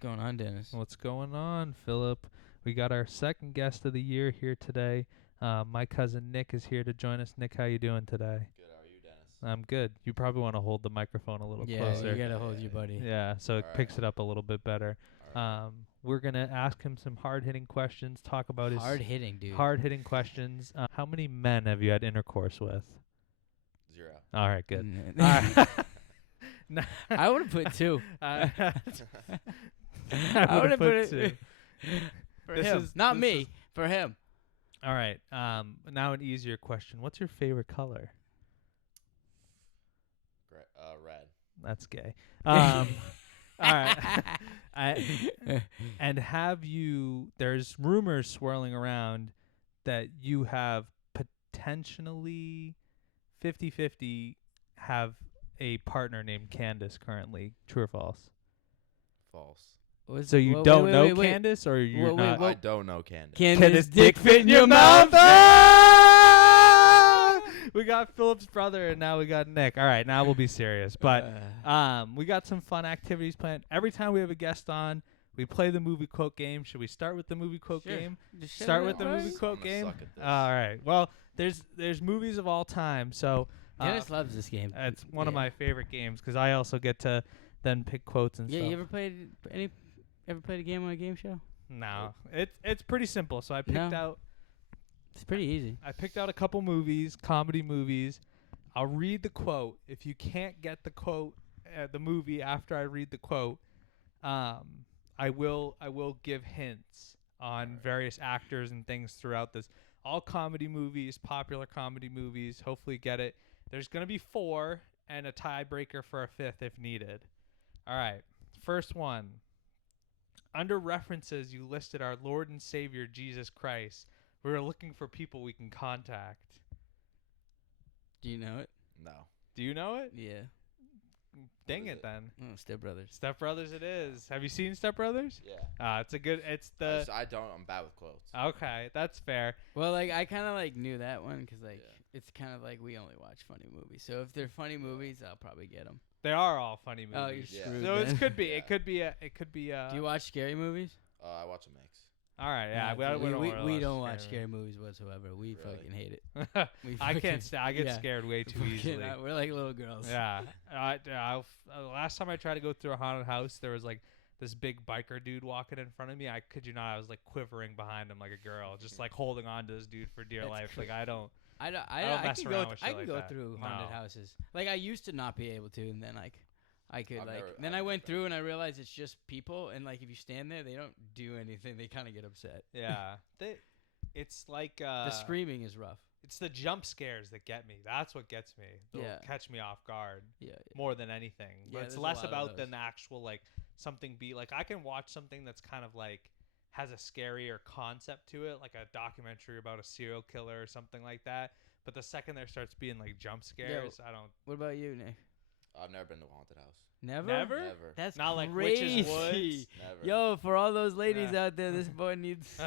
going on, Dennis? What's going on, Philip? We got our second guest of the year here today. My cousin Nick is here to join us. Nick, how you doing today? Good. How are you, Dennis? I'm good. You probably want to hold the microphone a little Yeah, closer. you gotta hold your buddy. Yeah, so it All picks right. it up a little bit better. All right. We're gonna ask him some hard-hitting questions. Talk about his Hard-hitting, dude. hard-hitting questions. How many men have you had intercourse with? 0. All right, good. Mm. All right. No. I would have put 2. I I would have would've put put it- 2. For This him, is- not this me. is- For him. All right. Now an easier question. What's your favorite color? Red. That's gay. All right. And have you? There's rumors swirling around that you have potentially 50-50 have a partner named Candace currently. True or false? False. So you don't know Candace, or you're Wait, not? I don't know Candace. Can this dick fit in your mouth? We got Philip's brother, and now we got Nick. All right, now we'll be serious. But we got some fun activities planned. Every time we have a guest on, we play the movie quote game. Should we start with the movie quote Sure. game? Just Start shut with it the up, movie right? quote I'm game. gonna suck at this. All right. Well, there's movies of all time, so Dennis loves this game. it's one of Yeah. my favorite games because I also get to then pick quotes and Yeah, stuff. you ever played a game on a game show? No, it's pretty simple. So I picked No. out. It's pretty easy. I picked out a couple movies, comedy movies. I'll read the quote. If you can't get the quote, the movie after I read the quote, I will give hints on various actors and things throughout this. All comedy movies, popular comedy movies. Hopefully, get it. There's gonna be 4 and a tiebreaker for a 5th if needed. All right, first one. Under references, you listed our Lord and Savior Jesus Christ. We were looking for people we can contact. Do you know it? No. Do you know it? Yeah. Dang is it it? then. Oh, Step Brothers. Step Brothers it is. Have you seen Step Brothers? Yeah. It's a good, it's the, I don't. I'm bad with quotes. okay, that's fair. Well, I kind of knew that one because Yeah. it's kind of we only watch funny movies. So if they're funny movies, I'll probably get them. They are all funny Oh, you're movies. Yeah. screwed. So then. it could be, Yeah. it could be, Do you watch scary movies? I watch a mix. all right, yeah. Nah, we don't, we don't watch scary movies whatsoever. We Really? fucking hate it. movies. We I fucking- can't, I get yeah. scared way too Fucking, easily. we're like little girls. Yeah. Last time I tried to go through a haunted house, there was this big biker dude walking in front of me. I kid you not, I was quivering behind him like a girl, just holding on to this dude for dear That's life. crazy. I don't. I mess can around go. with I shit can like go that. through No. haunted houses. I used to not be able to, and then I could I've never- then I've I went never through and I realized it's just people, and if you stand there, they don't do anything. They kind of get upset. Yeah. It's like The screaming is rough. it's the jump scares that get me. That's what gets me. They'll Yeah. catch me off guard Yeah. more than anything. But Yeah, it's there's a less lot of about those. than the actual something be I can watch something that's kind of has a scarier concept to it, like a documentary about a serial killer or something like that. But the second there starts being jump scares, I don't. What about you, Nick? I've never been to a haunted house. Never. Never? Never. That's Not like crazy. Witches Woods. Never. Yo, for all those ladies Yeah. out there, this boy needs.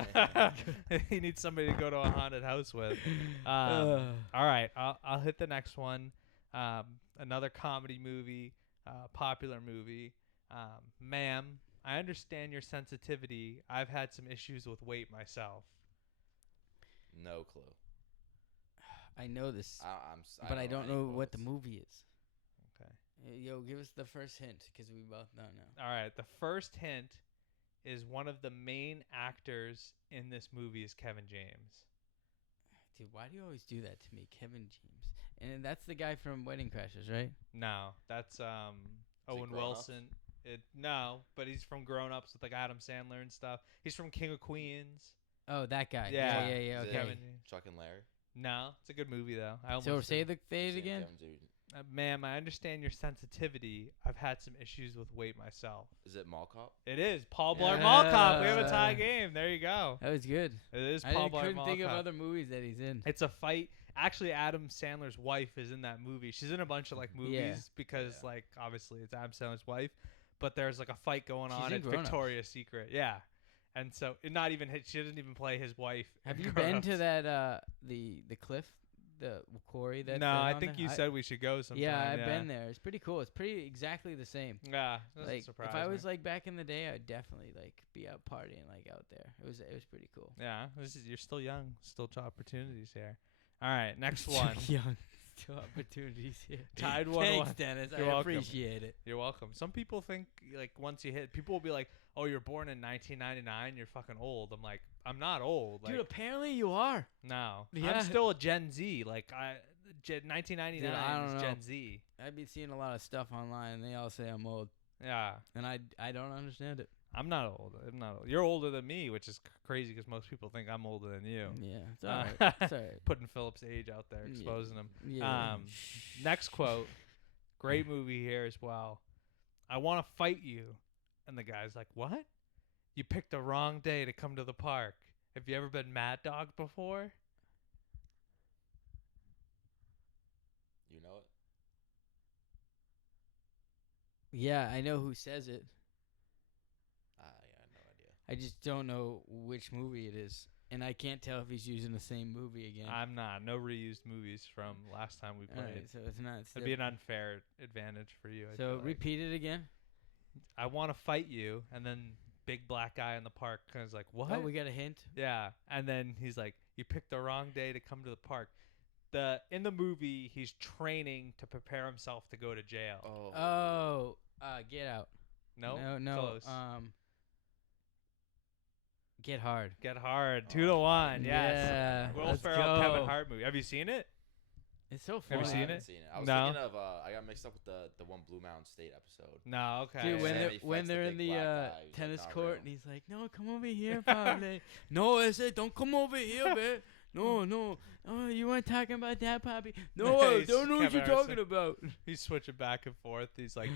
He needs somebody to go to a haunted house with. All right, I'll hit the next one. Another comedy movie, popular movie. Ma'am, I understand your sensitivity. I've had some issues with weight myself. No clue. I know this, I but I don't any know what the quotes. movie is. Okay. Yo, give us the first hint, because we both don't know. All right. The first hint is one of the main actors in this movie is Kevin James. Dude, why do you always do that to me, Kevin James? And that's the guy from Wedding Crashers, right? No, that's Owen Grown Wilson. No, but he's from Grown Ups with Adam Sandler and stuff. He's from King of Queens. Oh, that guy. Yeah. Yeah. Is it Okay. Kevin. Chuck and Larry. No, it's a good movie though. I almost So say did. it again. Kevin James. Ma'am, I understand your sensitivity. I've had some issues with weight myself. Is it Mall Cop? It is Paul Blart Yeah. Mall Cop. We have a tie game. There you go. That was good. It is I Paul Blart couldn't Mall think Cop. of other movies that he's in. It's a fight. Actually, Adam Sandler's wife is in that movie. She's in a bunch of movies Yeah. because Yeah. obviously it's Adam Sandler's wife. But there's a fight going She's on in at Grown Ups. Victoria's Secret. Yeah. And so she doesn't even play his wife. Have in you Grown been Ups. to that the cliff the quarry that. No, they're I on think there? you said we should go sometime. Yeah, I've been there. It's pretty cool. It's pretty exactly the same. Yeah, doesn't Like surprise if I me. was like back in the day, I'd definitely like be out partying like out there. It was pretty cool. Yeah, you're still young, still opportunities here. All right, next one. Young, still opportunities here. Tied 1-1. Thanks, Dennis. You're I welcome. appreciate it. You're welcome. Some people think like once you hit, people will be like, "Oh, you're born in 1999. You're fucking old." I'm like, I'm not old. Like, Dude, apparently you are. no, Yeah. I'm still a Gen Z. Like 1999 Dude, I don't is know. Gen Z. I've been seeing a lot of stuff online, and they all say I'm old, Yeah, and I don't understand it. I'm not old. I'm not old. You're older than me, which is crazy because most people think I'm older than you. Yeah, it's all right. It's all right. Putting Philip's age out there, Yeah. exposing him. Yeah. Next quote. Great movie here as well. I want to fight you. And the guy's like, what? You picked the wrong day to come to the park. Have you ever been Mad Dog before? You know it? Yeah, I know who says it. Yeah, no idea. I just don't know which movie it is, and I can't tell if he's using the same movie again. I'm not. No reused movies from last time we All played. right, so it's not. It'd be an unfair advantage for you. I so feel like. repeat it again. I want to fight you. And then big black guy in the park kind of like, what? Oh, we got a hint. Yeah, and then he's like, "You picked the wrong day to come to the park." In the movie, he's training to prepare himself to go to jail. Oh, Get Out. No, no. Close. Get Hard. Get Hard. 2-1. Yes. Yeah. Will let's Ferrell, go. Kevin Hart movie. Have you seen it? It's so Have funny. you seen I it? haven't seen it. I was No? thinking of I got mixed up with the one Blue Mountain State episode. No. Okay. Dude, when Sammy they're fights when the they're in big the black guy who's, tennis like, not court real. and he's like, "No, come over here, Pablo." No, I said, "Don't come over here, man." No. Oh, you weren't talking about that, Poppy. No, I Nice. don't know what Kevin you're Hart's talking about. He's switching back and forth. He's like,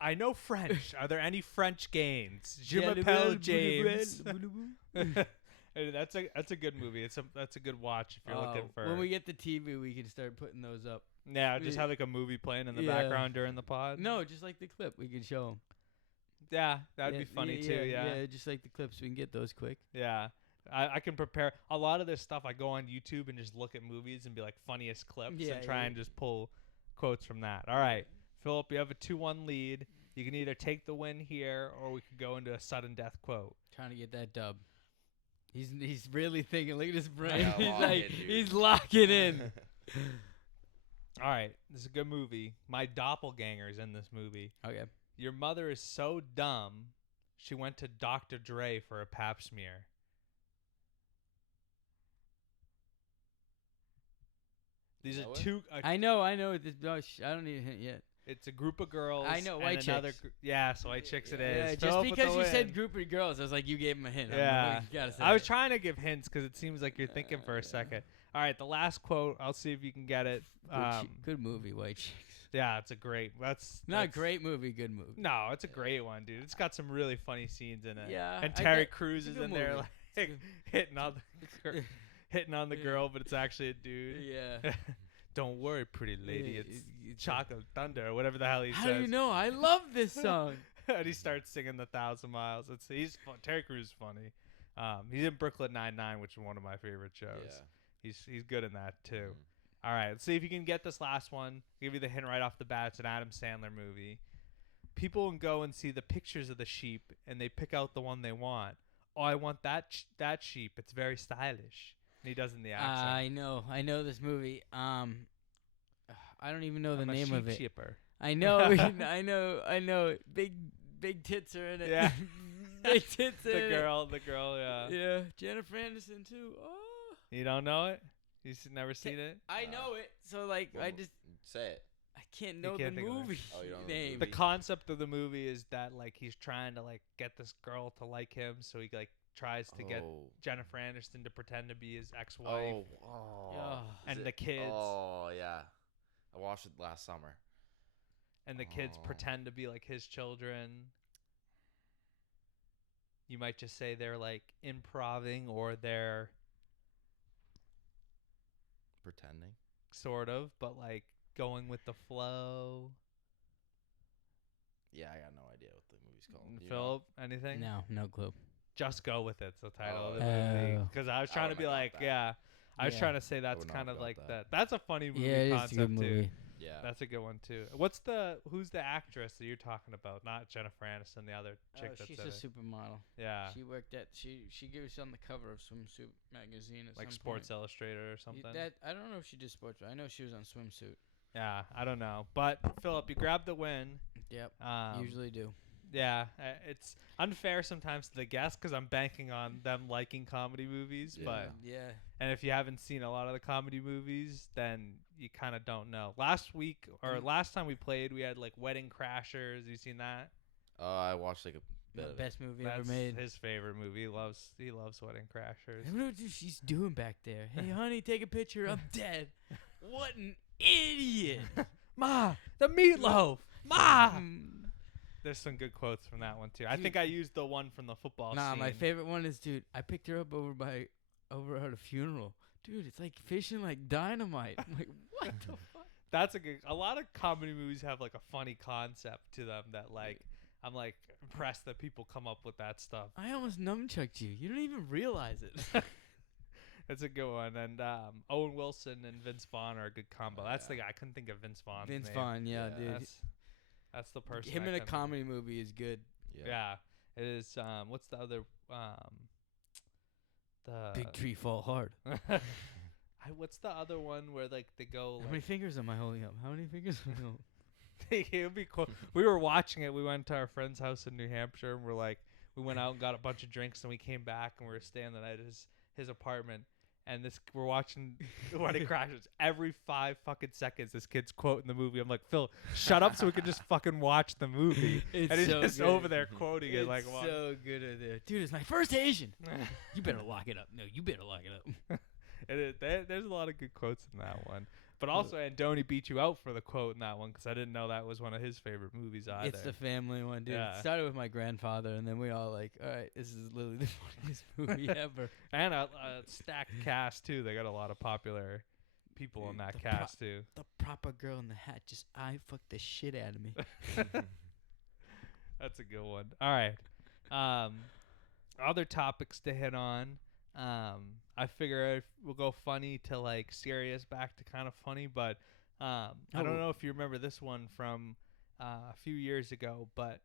I know French. Are there any French games? Je m'appelle James. That's a good movie. That's a good watch if you're looking for. When we get the TV, we can start putting those up. Yeah, just have like a movie playing in the Yeah. background during the pod. No, just like the clip, we can show them. Yeah, that'd be funny too. Yeah. just like the clips, we can get those quick. Yeah. I can prepare a lot of this stuff. I go on YouTube and just look at movies and be like funniest clips Yeah, and try yeah. and just pull quotes from that. All right, Philip, you have a 2-1 lead. You can either take the win here or we could go into a sudden death quote. Trying to get that dub. He's really thinking. Look at his brain. gotta He's lock like in, dude. he's locking in. All right, this is a good movie. My doppelganger's in this movie. Okay. Your mother is so dumb, she went to Dr. Dre for a pap smear. These You are know it? two. I know. This, no, I don't need a hint yet. It's a group of girls. I know, and white another chicks. Yes, white chicks it Yeah, is. just Philip with because the you said win. group of girls, I was like, you gave him a hint. I'm Yeah. like, you gotta say I was it. trying to give hints because it seems like you're thinking for a Yeah. second. All right, the last quote. I'll see if you can get it. Good movie, White Chicks. Yeah, it's a great. That's Not great movie, good movie. No, it's a great one, dude. It's got some really funny scenes in it. Yeah, and I Terry get- Crews it's is a in good there movie. like hitting on the hitting on the Yeah. girl, but it's actually a dude. Yeah. Don't worry, pretty lady. Yeah, It's it's- Chocolate Thunder or whatever the hell he How says. do you know? I love this song. And he starts singing the 1,000 Miles. He's fun. Terry Crews is funny. He's in Brooklyn Nine-Nine, which is one of my favorite shows. Yeah. He's good in that too. Mhm. All right, let's see if you can get this last one. Give you the hint right off the bat. It's an Adam Sandler movie. People can go and see the pictures of the sheep, and they pick out the one they want. Oh, I want that sheep. It's very stylish. And he does in the accent. I know this movie. I don't even know the I'm a name sheep of it. shipper. I know, I know. Big tits are in it. Yeah. Big tits are The in girl, yeah. it. Yeah, Jennifer Aniston too. Oh, You don't know it? You've never seen it? I know it. So like, I Well, just say it. I can't know can't the think of it. movie Oh, you don't know the name. The movie? concept of the movie is that like he's trying to like get this girl to like him, so he like tries to get Jennifer Aniston to pretend to be his ex-wife Oh. and Is the it- kids. Oh yeah, I watched it last summer. And the kids Oh. pretend to be like his children. You might just say they're like improving or they're Pretending. sort of, but like going with the flow. Yeah, I got no idea what the movie's called. You know? Philip, anything? No clue. Just Go With It's the title of the Oh. movie. Oh. Because I was I trying to wouldn't be have got like, that. yeah. I was Yeah. trying to say that's would not kind have of got like that. that. That's a funny movie Yeah, it is a concept good too. movie. Yeah. That's a good one too. Who's the actress that you're talking about? Not Jennifer Aniston, the other chick Oh, that's she's in a it. supermodel. Yeah, She worked at she was on the cover of Swimsuit magazine at like some Sports point. Illustrated or something. That I don't know if she did sports, but I know she was on Swimsuit. Yeah, I don't know. But Philip, you grabbed the win. Yep, Usually. usually do. Yeah, it's unfair sometimes to the guests because I'm banking on them liking comedy movies. Yeah. But Yeah, and if you haven't seen a lot of the comedy movies, then you kind of don't know. Last week or last time we played, we had like Wedding Crashers. You seen that? I watched like a bit the of it. best movie ever That's made. his favorite movie. He loves Wedding I Crashers. don't know what she's doing back there. Hey, honey, take a picture. I'm dead. What an idiot! Ma, the meatloaf. Ma. Mm. There's some good quotes from that one too. I Dude. think I used the one from the football Nah, scene. my favorite one is, dude. I picked her up over at a funeral. Dude, it's like fishing like dynamite. I'm like, what the fuck? That's a lot of comedy movies have like a funny concept to them that like I'm like impressed that people come up with that stuff. I almost nunchucked you. You don't even realize it. It's a good one. And Owen Wilson and Vince Vaughn are a good combo. Oh, That's the yeah. guy. I couldn't think of Vince Vaughn's Vince name. Vaughn, yeah, Yeah. dude. That's the person. Him I in a couldn't- comedy movie is good. Yeah, it is. What's the other? The Big tree fall hard. What's the other one where like they go? How many fingers am I holding up? How many fingers am I holding? It would be cool. We were watching it. We went to our friend's house in New Hampshire, and we went out and got a bunch of drinks, and we came back, and we were staying the night at his apartment. And we're watching Wedding Crashers. Every 5 fucking seconds, this kid's quoting the movie. I'm like, Phil, shut up so we can just fucking watch the movie. It's and he's so just good. over there quoting it like, It's what? so good at it. Dude, it's my first Asian. You better lock it up. No, you better lock it up. There's a lot of good quotes in that one. But also, Andoni beat you out for the quote in that one because I didn't know that was one of his favorite movies either. It's the family one, dude. Yeah. It started with my grandfather, and then we all like, all right, this is literally the funniest movie ever. And a stacked cast, too. They got a lot of popular people in that The cast, too. The proper girl in the hat just eye fucked the shit out of me. That's a good one. All right. Other topics to hit on. I figure we'll go funny to like serious back to kind of funny, but I don't know if you remember this one from a few years ago, but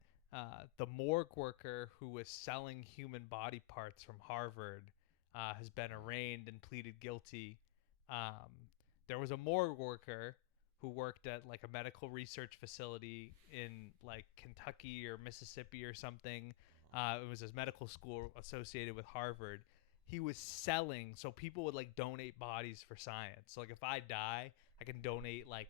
the morgue worker who was selling human body parts from Harvard has been arraigned and pleaded guilty. There was a morgue worker who worked at like a medical research facility in like Kentucky or Mississippi or something. It was his medical school associated with Harvard. He was selling, so people would like donate bodies for science. So like if I die, I can donate like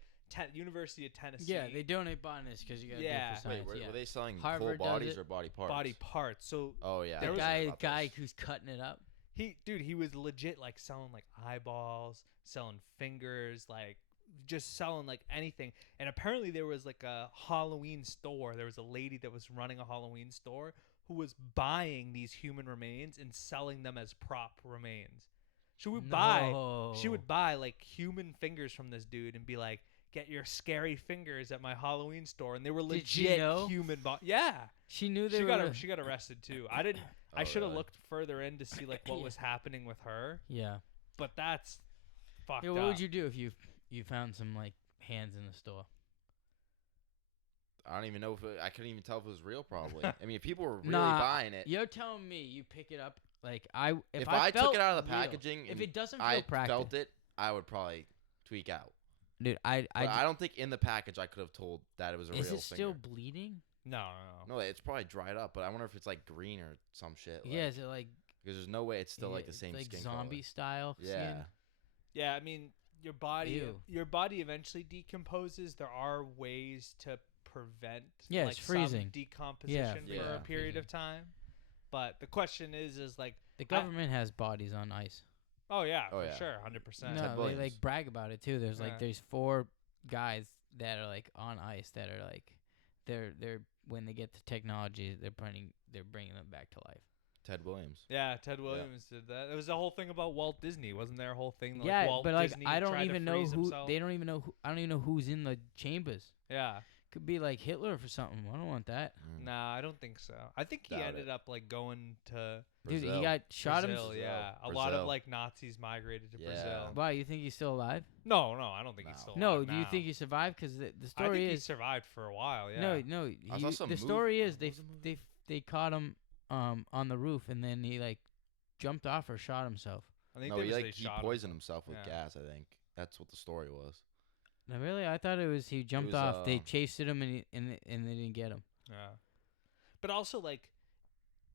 University of Tennessee. Yeah, they donate bodies because you got to do it for Wait, science. were they selling Harvard whole does bodies it. or body parts? body parts. So Oh yeah. The I was guy hearing about this. who's cutting it up. he was legit like selling like eyeballs, selling fingers, like just selling like anything. And apparently there was like a Halloween store. There was a lady that was running a Halloween store who was buying these human remains and selling them as prop remains. She would buy like human fingers from this dude and be like, get your scary fingers at my Halloween store. And they were Did she legit know? human yeah. She knew they She were. she got arrested too. I didn't I Oh, should have really? looked further in to see like what Yeah. was happening with her. Yeah. But that's fucked Yeah, up. what would you do if you found some like hands in the store? I don't even know if I couldn't even tell if it was real. Probably. I mean, if people were really Nah, buying it. You're telling me you pick it up like If I took felt it out of the real, packaging if and it doesn't feel I practical, felt it, I would probably tweak out. dude, But I don't think in the package I could have told that it was a is real it still finger. bleeding? No. No, it's probably dried up, but I wonder if it's like green or some shit. Like, Yeah, is it like Because there's no way it's still like yeah, the same like skin zombie style? color. Yeah. Skin? Yeah, I mean your body Ew. eventually decomposes. There are ways to prevent Yeah, like it's freezing. some decomposition Yeah. for a Yeah. period Freezing. of time. But the question is like The government has bodies on ice. oh yeah, Oh, for yeah. sure, 100%. No, they Williams. like brag about it too. There's Yeah. like there's 4 guys that are like on ice that are like they're when they get the technology they're bringing them back to life. Ted Williams. Yeah, Ted Williams did that. There was a whole thing about Walt Disney, wasn't there? A whole thing. Yeah, Walt but like Disney I don't tried to even know freeze who himself. they don't even know who I don't even know who's in the chambers. Yeah, Could be like Hitler for something. I don't want that. Nah, I don't think so. I think he Doubt ended it. up like going to Dude, he Brazil. got shot Brazil. him. Yeah, a lot of Brazil. like Nazis migrated to Yeah. Brazil. Wow, you think he's still alive? No, I don't think he's No. still No, alive do you now. think he survived? Because the I story think he is survived for a while. Yeah. no. I saw some The mov- story is what they was the movie? they caught him on the roof and then he like jumped off or shot himself. I think No, they he was- like they he shot poisoned himself with Yeah. gas. I think that's what the story was. No, really? I thought it was he jumped was, off. They chased him and they didn't get him. Yeah. But also, like,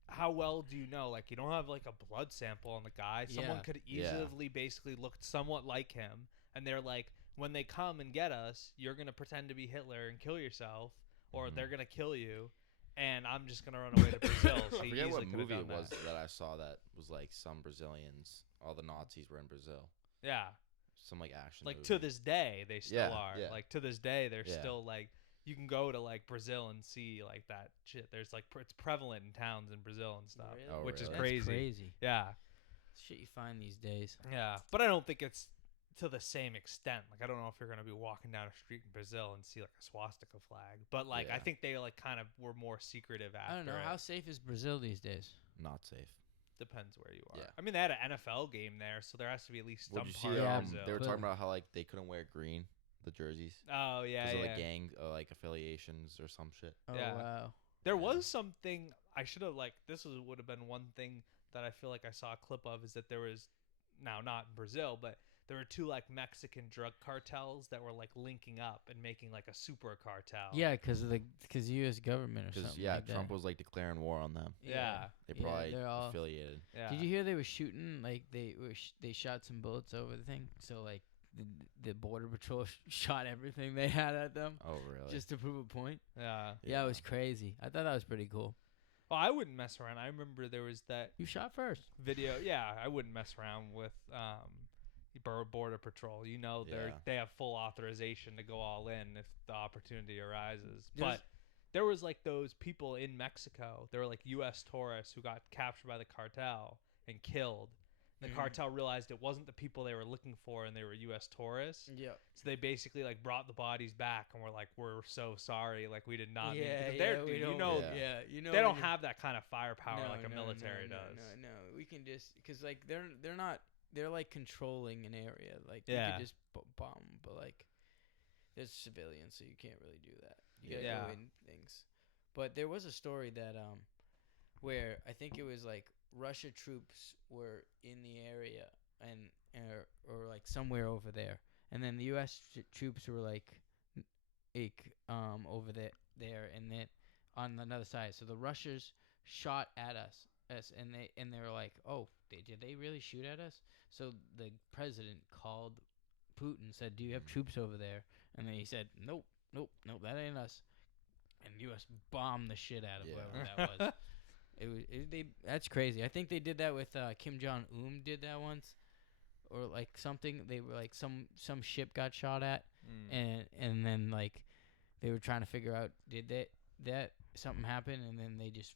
how well do you know? Like, you don't have like a blood sample on the guy. Someone Yeah. could Yeah. easily basically look somewhat like him, and they're like, when they come and get us, you're gonna pretend to be Hitler and kill yourself, or Mhm. they're gonna kill you, and I'm just gonna run away to Brazil. So I he forget what easily could've movie done it was that. that I saw that was like some Brazilians. All the Nazis were in Brazil. Yeah. Some like action. Like movie. to this day, they still Yeah, are. yeah. Like to this day, they're Yeah. still like. You can go to like Brazil and see like that shit. There's like it's prevalent in towns in Brazil and stuff, Really? Oh, which is really? That's crazy. crazy. Yeah. Shit you find these days. Yeah, but I don't think it's to the same extent. Like I don't know if you're gonna be walking down a street in Brazil and see like a swastika flag, but like I Yeah. think they like kind of were more secretive after. I don't know. it. How safe is Brazil these days? Not safe. Depends where you are. Yeah. I mean, they had an NFL game there, so there has to be at least Would some you part see? Yeah, of Brazil. They were but- talking about how like they couldn't wear green, the jerseys, Oh yeah, because yeah. of like gang like affiliations or some shit. Oh Yeah. wow. There was something I should have like. Would have been one thing that I feel like I saw a clip of is that there was now not in Brazil, but there were two like Mexican drug cartels that were like linking up and making like a super cartel. Yeah, because U.S. government or Because something. yeah, like Trump that. was like declaring war on them. Yeah. They Yeah, probably they're all- affiliated. Yeah. Did you hear they were shooting like they shot some bullets over the thing? So like the border patrol shot everything they had at them Oh really? just to prove a point. Yeah. Yeah, it was crazy. I thought that was pretty cool. Oh, I wouldn't mess around. I remember there was that You shot first. video. Yeah, I wouldn't mess around with border patrol. You know, Yeah. they have full authorization to go all in if the opportunity arises. There's- But there was like those people in Mexico. They were like U.S. tourists who got captured by the cartel and killed. The Mhm. cartel realized it wasn't the people they were looking for, and they were U.S. tourists. Yeah. So they basically like brought the bodies back and were like, "We're so sorry. Like we did not." mean-" Yeah, because they're- yeah, we dude, you don't. know, Yeah. You know. they when don't you- have that kind of firepower No, like a no, military no, does. No, we can just because like they're not they're like controlling an area. Like you Yeah. could just bomb, but like there's civilians, so you can't really do that. You gotta Yeah. go in things. But there was a story that where I think it was like Russia troops were in the area and or like somewhere over there, and then the U.S. Troops were like over there, and then on another side. So the Russians shot at us, and they were like, "Oh, did they really shoot at us?" So the president called Putin, said, "Do you have troops over there?" And then he said, "Nope, that ain't us." And U.S. bombed the shit out of Yeah. whoever that was. That's crazy. I think they did that with Kim Jong Un. Did that once, or like something. They were like some ship got shot at, and then like they were trying to figure out did that something happen, and then they just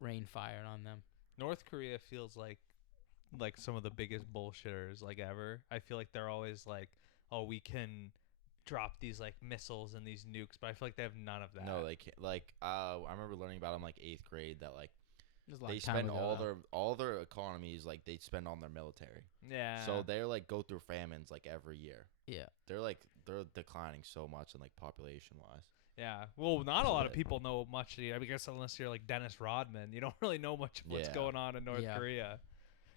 rain fire on them. North Korea feels like some of the biggest bullshitters like ever. I feel like they're always like, "Oh, we can drop these like missiles and these nukes," but I feel like they have none of that. No, they can't. Like I remember learning about them like 8th grade that like It was a long they time spend ago, all their economies like they spend on their military. Yeah. So they're like go through famines like every year. Yeah. They're declining so much in like population wise. Yeah. Well, not a lot of But- people know much. I guess unless you're like Dennis Rodman, you don't really know much of what's Yeah. going on in North Yeah. Korea.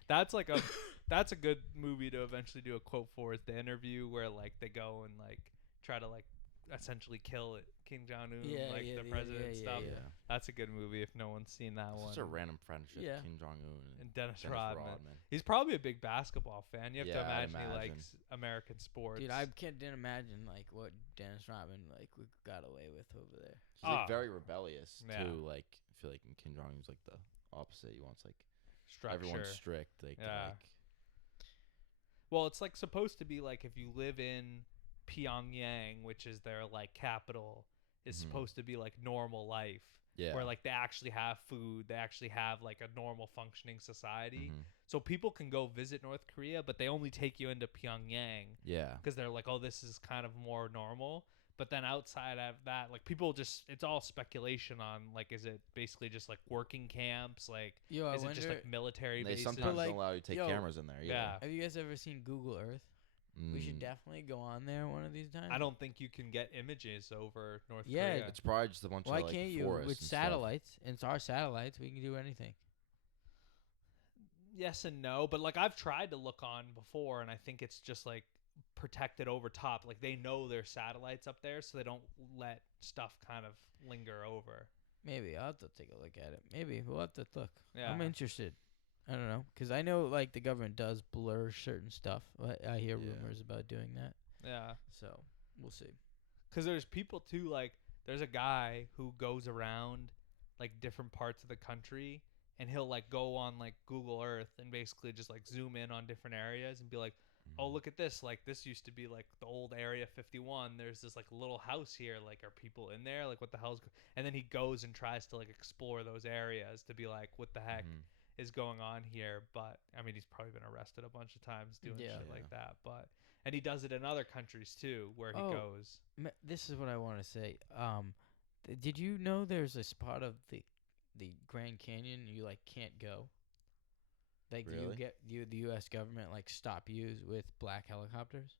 That's like that's a good movie to eventually do a quote for. Is the interview where like they go and like try to like essentially kill Kim Jong Un, the president and stuff. Yeah. That's a good movie if no one's seen that one. Such a random friendship, Yeah. Kim Jong Un And Dennis Dennis Rodman. He's probably a big basketball fan. You have to Yeah, I'd imagine he imagine. likes American sports. Dude, I didn't imagine like what Dennis Rodman like we got away with over there. He's like Ah. very rebellious Yeah. too. Like I feel like Kim Jong Un's like the opposite. He wants like structure. everyone's strict. Like, Yeah. like Well, it's like supposed to be like if you live in Pyongyang, which is their like capital, is Mhm. supposed to be like normal life. yeah. Where like they actually have food, they actually have like a normal functioning society. Mhm. So people can go visit North Korea, but they only take you into Pyongyang Yeah. because they're like, oh, this is kind of more normal. But then outside of that, like people it's all speculation on like, is it basically just like working camps? Like, Yo, I is it wonder. just like military And they bases? sometimes like, don't allow you to take yo, cameras in there. Either. Yeah. Have you guys ever seen Google Earth? We should Mm. definitely go on there one of these times. I don't think you can get images over North Yeah, Korea. It's probably just a bunch Why of like can't you forests with and stuff. satellites? It's our satellites. We can do anything. Yes and no, but like I've tried to look on before, and I think it's just like protected over top. Like they know there's satellites up there, so they don't let stuff kind of linger over. Maybe I'll have to take a look at it. Maybe we'll have to look. Yeah. I'm interested. I don't know, because I know like the government does blur certain stuff. I hear Yeah. rumors about doing that, Yeah. so we'll see. Because there's people too, like there's a guy who goes around like different parts of the country, and he'll like go on like Google Earth and basically just like zoom in on different areas and be like, oh, look at this, like this used to be like the old Area 51, there's this like little house here, like are people in there, like what the hell's and then he goes and tries to like explore those areas to be like, what the heck is going on here. But I mean, he's probably been arrested a bunch of times doing Yeah. shit like that, but and he does it in other countries too where he Oh. goes. This is what I want to say. Did you know there's a spot of the Grand Canyon you like can't go? Like, do Really? the U.S. government like stop you with black helicopters?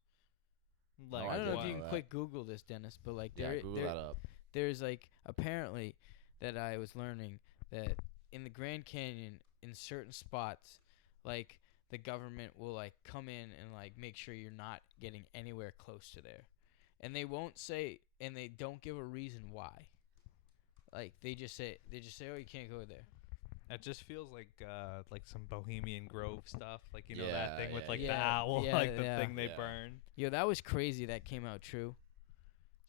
Like, Oh, I don't know didn't if you know can that. quick Google this, Dennis, but like Yeah, Google that up. there's like apparently that I was learning that in the Grand Canyon in certain spots, like the government will like come in and like make sure you're not getting anywhere close to there, and they won't say, and they don't give a reason why. Like they just say oh, you can't go there. it just feels like some Bohemian Grove stuff, like you know Yeah, that thing with yeah, like the yeah. owl, Yeah, like the yeah. thing they Yeah. burn. Yo, that was crazy. That came out true.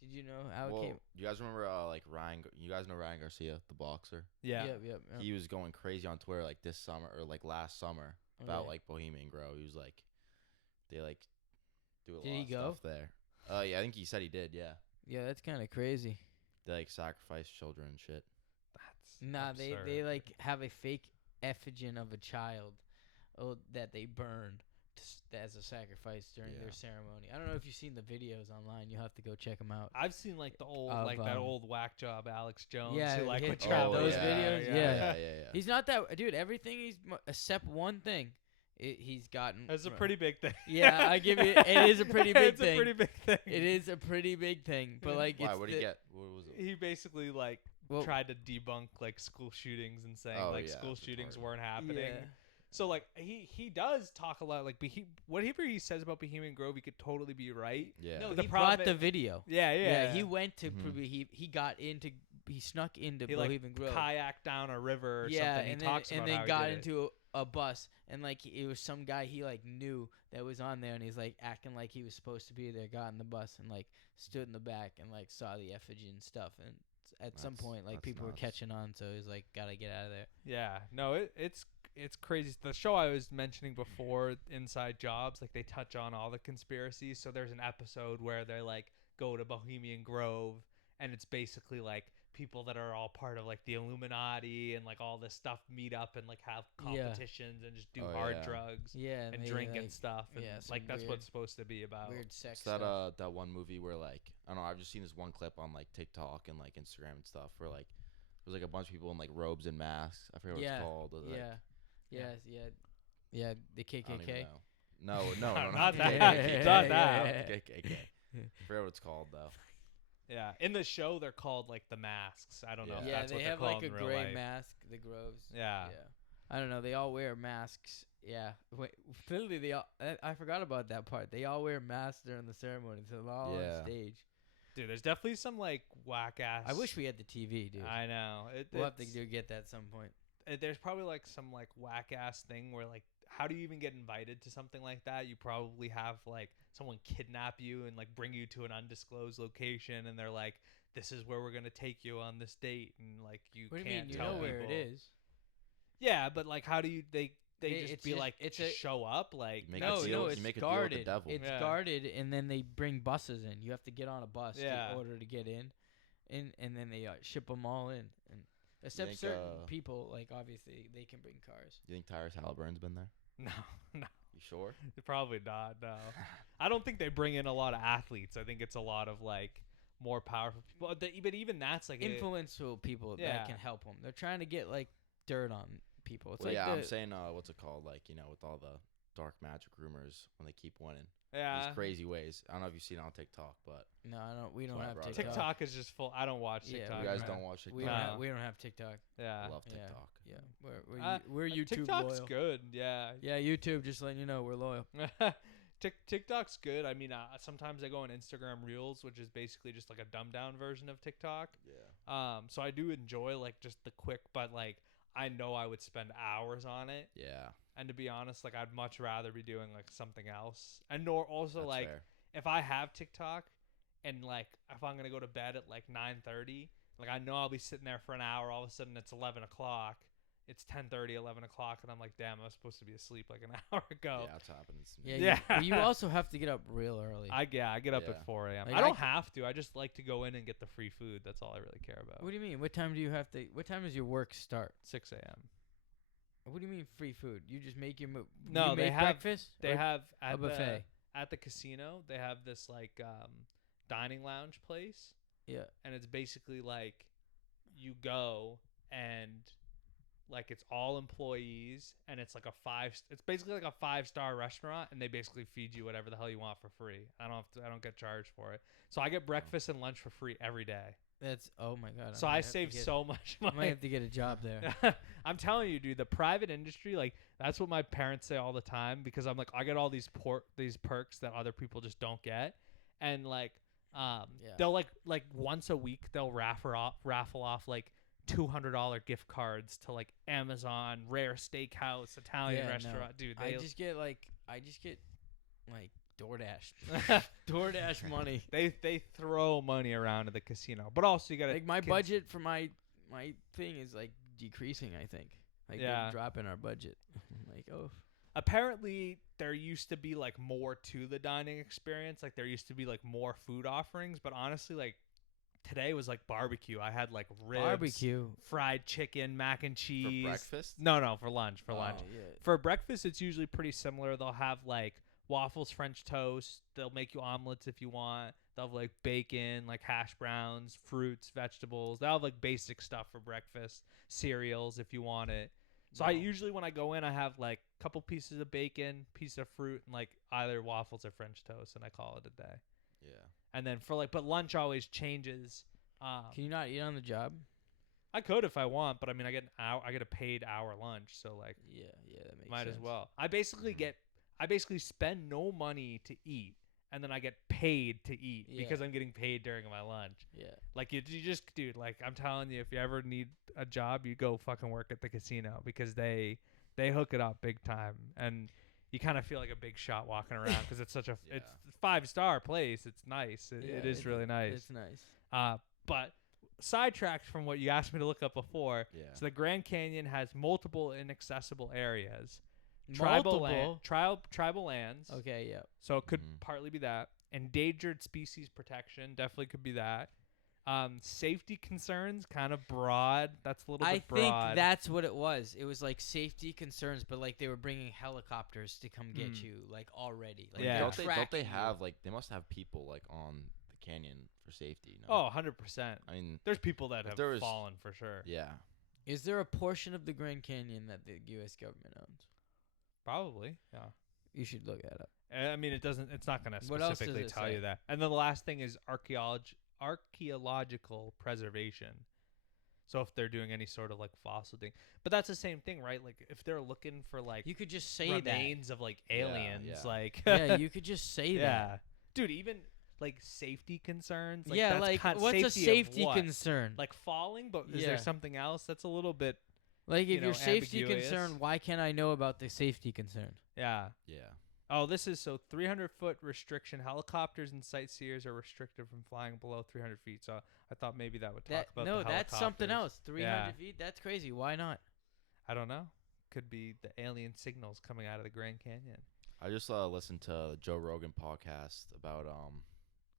Did you know how Well, it came? you guys remember like Ryan? You guys know Ryan Garcia, the boxer? Yeah, Yep. He was going crazy on Twitter like this summer or like last summer about Okay. like Bohemian Grove. He was like, they like do a Did lot he of go? stuff there. Yeah, I think he said he did. Yeah, Yeah, that's kind of crazy. they like sacrifice children and shit. that's Nah, absurd. they like have a fake effigy of a child, that they burned as a sacrifice during Yeah. their ceremony. I don't know if you've seen the videos online. You'll have to go check them out. I've seen like the old Of, like that old whack job Alex Jones. yeah, who, like hit- would oh, travel those there. videos? Yeah. He's not that dude. Everything except one thing, he's gotten. That's a pretty big thing. Yeah, I give you. It is a pretty big it's thing. a pretty big thing. It is a pretty big thing, but like Why? it's What did he get? What was it? He basically like well, tried to debunk like school shootings and saying Oh, like yeah, school that's shootings retarded. weren't happening. yeah. So like he does talk a lot like whatever he says about Bohemian Grove, he could totally be right. Yeah. No, But the he problem brought the video. Yeah, yeah. He went to Mhm. he snuck into He like Bohemian Grove. kayaked down a river or Yeah, something. and He then talks about and then how he got did it. into a bus, and like it was some guy he like knew that was on there, and he's like acting like he was supposed to be there. Got in the bus and like stood in the back and like saw the effigy and stuff. And at some That's- point, like that's people were nuts. catching on, so he's like, gotta get out of there. Yeah, no, it's crazy. The show I was mentioning before, Inside Jobs, like they touch on all the conspiracies. So there's an episode where they like go to Bohemian Grove, and it's basically like people that are all part of like the Illuminati and like all this stuff meet up and like have Yeah. competitions and just do Oh, hard yeah. drugs Yeah, and they, drink like, and stuff. And yeah, some like that's what weird- it's supposed to be about. weird sex It's that stuff. that one movie where like I don't know, I've just seen this one clip on like TikTok and like Instagram and stuff where like there's like a bunch of people in like robes and masks. I forget what Yeah, it's called. It was, like, yeah, the I don't even KKK. know. No, Not not the that. KKK. Not Not that. the KKK. I forget what it's called though. Yeah, in the show they're called like the masks. I don't know. If Yeah, that's they what they're have like called a in real gray life. mask, the Groves. Yeah. I don't know. They all wear masks. Yeah. Wait, literally, they all. I forgot about that part. They all wear masks during the ceremony, so they're all Yeah. on stage. Dude, there's definitely some like whack ass. I wish we had the TV, dude. I know. We'll have to get that at some point. There's probably like some like whack ass thing where like, how do you even get invited to something like that? You probably have like someone kidnap you and like bring you to an undisclosed location, and they're like, "This is where we're gonna take you on this date," and like you What do you can't mean? You tell know where it people. is. Yeah, but like, how do you they just it's be just- like it's a- show up like You make No, a deal, no, you it's make a deal with the guarded. devil. It's Yeah. guarded, and then they bring buses in. You have to get on a bus Yeah. in order to get in, and then they ship them all in. And except think, certain people, like obviously they can bring cars. You think Tyrese Halliburton's been there? no, no, You sure? probably not. No, I don't think they bring in a lot of athletes. I think it's a lot of like more powerful people. But even that's like Influential people Yeah. that can help them. They're trying to get like dirt on people. It's Well, like yeah, I'm the- saying, what's it called? Like, with all the dark magic rumors when they keep winning. yeah. These crazy ways. I don't know if you've seen it on TikTok, but No, I don't. We That's don't why I have brought it up. TikTok. TikTok is just full. I don't watch Yeah, TikTok. you guys man. don't watch TikTok. We No. don't. We don't have TikTok. Yeah. I love Yeah. TikTok. Yeah, Uh, we're YouTube TikTok's loyal. good. Yeah. Yeah, YouTube. Just letting you know, we're loyal. TikTok's good. I mean, sometimes I go on Instagram Reels, which is basically just like a dumbed down version of TikTok. Yeah. So I do enjoy like just the quick, but like I know I would spend hours on it. Yeah. And to be honest, like I'd much rather be doing like something else. And nor also That's like fair. if I have TikTok and like if I'm gonna go to bed at like 9:30, like I know I'll be sitting there for an hour. All of a sudden it's 11 o'clock. It's 10:30, 11 o'clock, and I'm like, damn, I was supposed to be asleep like an hour ago. Yeah, that's happened. Yeah. Yeah. You also have to get up real early. I get up Yeah. at 4 a.m. Like, I I don't c- have to. I just like to go in and get the free food. That's all I really care about. What do you mean? What time do you have to? What time does your work start? 6 a.m. What do you mean free food? You just make your No, you they make have- breakfast. They Or have a at buffet. at the casino. They have this like dining lounge place, Yeah. and it's basically like you go and like it's all employees, and it's like it's basically like a 5-star restaurant, and they basically feed you whatever the hell you want for free. I don't get charged for it, so I get breakfast and lunch for free every day. That's oh my god. So might I have to save get- so much I might money. have to get a job there. I'm telling you, dude, the private industry, like that's what my parents say all the time because I'm like I get all these perks that other people just don't get, and like Yeah. they'll like once a week they'll raffle off like $200 gift cards to like Amazon, Rare Steakhouse, Italian Yeah, no. restaurant, dude. I just get like DoorDash. DoorDash money. they throw money around at the casino, but also you gotta Like my budget for my thing is like decreasing. I think. Like Yeah. they're dropping our budget. Like oh. Apparently there used to be like more to the dining experience, like there used to be like more food offerings, but honestly like today was like barbecue. I had like ribs, Barbecue. fried chicken, mac and cheese. For breakfast? No, for lunch. Oh, Lunch. yeah. For breakfast it's usually pretty similar. They'll have like waffles, French toast, they'll make you omelets if you want. They'll have like bacon, like hash browns, fruits, vegetables. They'll have like basic stuff for breakfast, cereals if you want it. So I Wow. usually when I go in, I have like a couple pieces of bacon, piece of fruit, and like either waffles or French toast, and I call it a day. Yeah. And then for like, but lunch always changes. Can you not eat on the job? I could if I want, but I mean, I get an hour. I get a paid hour lunch, so like, Yeah, that makes might sense. as well. I basically spend no money to eat, and then I get paid to eat because Yeah. I'm getting paid during my lunch. Yeah. Like you just, dude. Like I'm telling you, if you ever need a job, you go fucking work at the casino because they hook it up big time, and you kind of feel like a big shot walking around because it's such a Yeah. it's 5-star place. It's nice. It Yeah, is really nice. It's nice. But sidetracked from what you asked me to look up before. Yeah. So the Grand Canyon has multiple inaccessible areas, tribal lands. Okay, yeah. So it could Mhm. partly be that. Endangered species protection definitely could be that. Safety concerns, kind of broad. That's a little I bit broad. think that's what it was. It was like safety concerns, but like they were bringing helicopters to come get Mm. you like already. Like Yeah. they're Don't they tracking you. have like they must have people like on the canyon for safety? No? Oh, 100%. I mean, There's people that If have there was- fallen for sure. yeah. Is there a portion of the Grand Canyon that the U.S. government owns? Probably. Yeah. You should look that up. I mean, it's not going to What else does specifically it tell say? you that. And then the last thing is archaeological preservation. So if they're doing any sort of like fossil thing, but that's the same thing, right? Like if they're looking for like You could just say remains of like Yeah, aliens, yeah. like that. Yeah, you could just say yeah, that. dude. Even like safety concerns. Like, Yeah, that's like what's a safety of safety what? concern? Like falling, but is Yeah. there something else that's a little bit? Like you if know, you're safety ambiguous. concerned, why can't I know about the safety concern? Yeah. Yeah. Oh, this is so 300-foot restriction. Helicopters and sightseers are restricted from flying below 300 feet. So I thought maybe that would talk That about no, the that's something helicopters. else. 300 Yeah. feet. That's crazy. Why not? I don't know. Could be the alien signals coming out of the Grand Canyon. I just listened to the Joe Rogan podcast about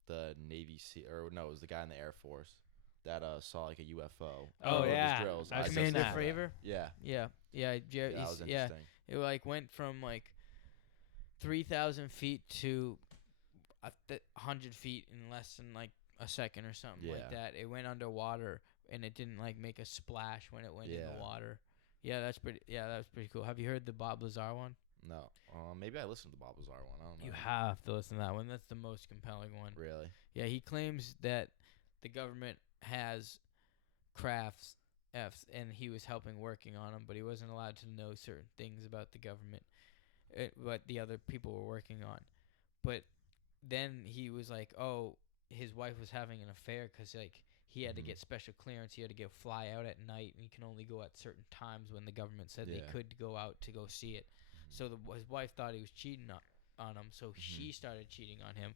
the Navy or no, it was the guy in the Air Force that saw like a UFO. Oh, with his yeah. drills. I've I seen just Commander listened to that. Fravor? Yeah. Yeah, Yeah, that was interesting. It like went from like 3,000 feet to 100 feet in less than like a second or something like Yeah. that. It went underwater and it didn't like make a splash when it went in Yeah. the water. Yeah, that's pretty. Yeah, that was pretty cool. Have you heard the Bob Lazar one? No. Maybe I listened to the Bob Lazar one. I don't know. You have to listen to that one. That's the most compelling one. Really? Yeah, he claims that the government has crafts Fs and he was helping working on them, but he wasn't allowed to know certain things about the government, what the other people were working on. But then he was like, oh, his wife was having an affair because like he had to Mhm. get special clearance. He had to fly out at night, and he can only go at certain times when the government said they Yeah. could go out to go see it. So his wife thought he was cheating on him, so she started cheating on him.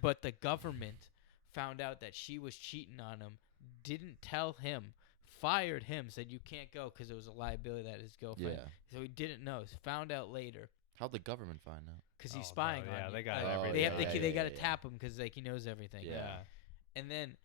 But the government found out that she was cheating on him, didn't tell him, fired him, said you can't go because it was a liability that his girlfriend. Yeah. So he didn't know. Found out later How'd the government find out? because he's Oh, bro, spying yeah, on you. they got Like, everything. They have yeah, they yeah, got to yeah. tap him because like he knows everything. Yeah. And then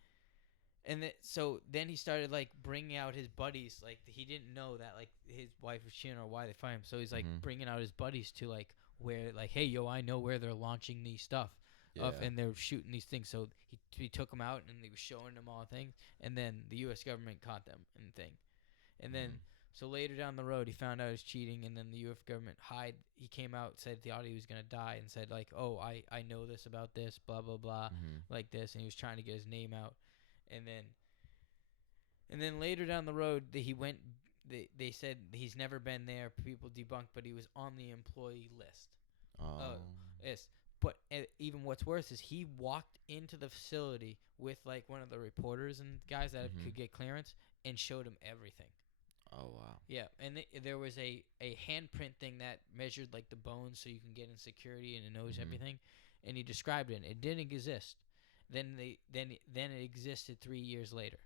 so then he started like bringing out his buddies. Like he didn't know that like his wife was cheating or why they fired him. So he's like Mhm. bringing out his buddies to like where like, hey yo, I know where they're launching these stuff. Yeah. And they're shooting these things. So he took them out and he was showing them all things. And then the U.S. government caught them and thing. And then so later down the road he found out he was cheating. And then the U.S. government he came out, said he thought he was gonna die, and said like, oh, I know this about this, blah blah blah, like this. And he was trying to get his name out. And then later down the road he went. They said he's never been there. People debunked, but he was on the employee list. Yes. But even what's worse is he walked into the facility with like one of the reporters and guys that could get clearance and showed him everything. Oh wow. Yeah, and there was a handprint thing that measured like the bones so you can get in security and it knows everything, and he described it. It didn't exist. Then it existed 3 years later,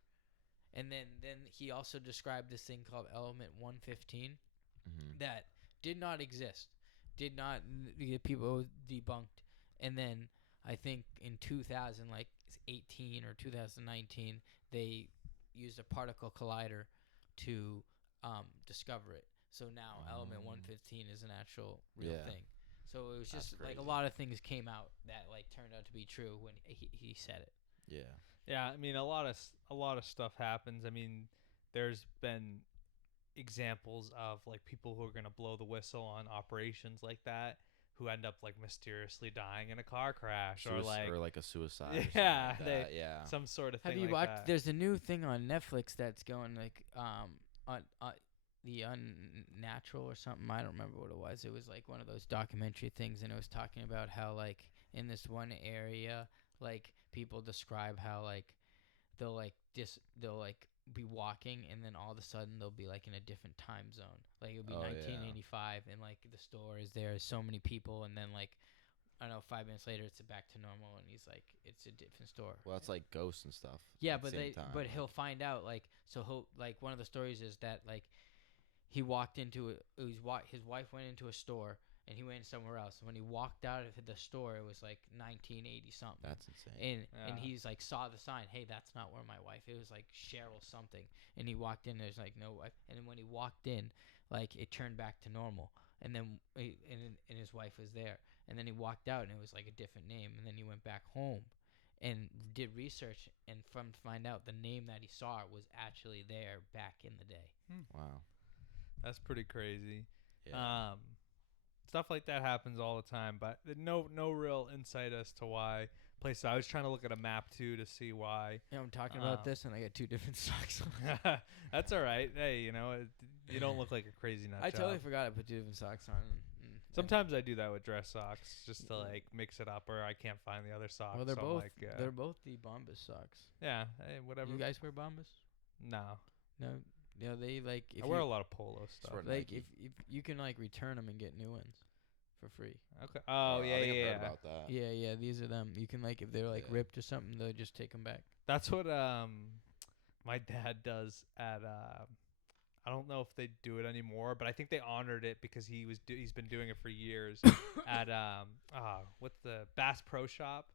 and then he also described this thing called Element 115 that did not exist, did not people debunked. And then I think in 2018 or 2019 they used a particle collider to discover it. So now Element 115 is an actual real thing. So it was That's just like a crazy. lot of things came out that like turned out to be true when he said it. Yeah. Yeah, I mean a lot of stuff happens. I mean, there's been examples of like people who are gonna blow the whistle on operations like that, who end up like mysteriously dying in a car crash or like a suicide. Or Yeah, something like that. they- Yeah. some sort of Have thing you like watched? that. There's a new thing on Netflix that's going like on the Unnatural or something. I don't remember what it was. It was like one of those documentary things, and it was talking about how like in this one area, like people describe how like they'll like be walking, and then all of a sudden they'll be like in a different time zone. Like it'll be Oh, yeah. 1985, and like the store is there, so many people, and then like I don't know, 5 minutes later it's back to normal, and he's like, it's a different store. Well, it's like ghosts and stuff. Yeah, at the but same time. he'll find out like, so he'll like, one of the stories is that like he walked into his wife went into a store and he went somewhere else. And when he walked out of the store, it was like 1980 something. That's insane. And Yeah. he's like saw the sign, hey, that's not where my wife. It was like Cheryl something. And he walked in, there's like no wife. And then when he walked in, like it turned back to normal. And then and his wife was there. And then he walked out and it was like a different name. And then he went back home and did research, and from to find out the name that he saw was actually there back in the day. Wow. That's pretty crazy. Yeah. Stuff like that happens all the time, but no real insight as to why places. I was trying to look at a map too to see why. Yeah, I'm talking about this, and I got two different socks on. That's all right. Hey, you don't look like a crazy nut I job. totally forgot I put two different socks on. Sometimes I do that with dress socks just to like mix it up, or I can't find the other socks. Well, they're so I'm both like, they're both the Bombas socks. yeah, hey, whatever. You guys wear Bombas? No, No, they like. If I wear you, a lot of polo stuff. Sort of. like Nike. if you can like return them and get new ones for free. Okay. Oh I yeah, think I've yeah. heard about that. Yeah, these are them. You can like if they're like Yeah. ripped or something, they'll just take them back. That's what my dad does at I don't know if they do it anymore, but I think they honored it because he's been doing it for years at what's the Bass Pro Shop.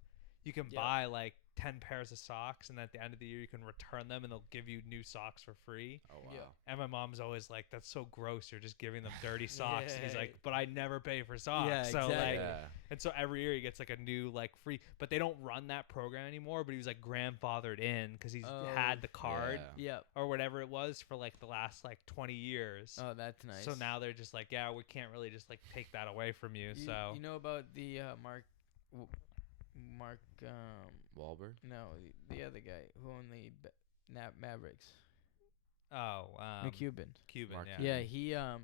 you can Yep. buy like 10 pairs of socks, and at the end of the year you can return them and they'll give you new socks for free. Oh wow. Yeah. And my mom's always like, "That's so gross. You're just giving them dirty socks." He's Yeah. like, "But I never pay for socks." Yeah, So exactly. like, Yeah. and so every year he gets like a new like free. But they don't run that program anymore. But he was like grandfathered in because he's Oh, had the card Yeah. Yep. or whatever it was for like the last like 20 years. Oh, that's nice. So now they're just like, yeah, we can't really just like take that away from you. you, So you know about the Mark Wahlberg. no, the other guy who owned the Mavericks. Cuban, McCuban. Mark yeah. Yeah,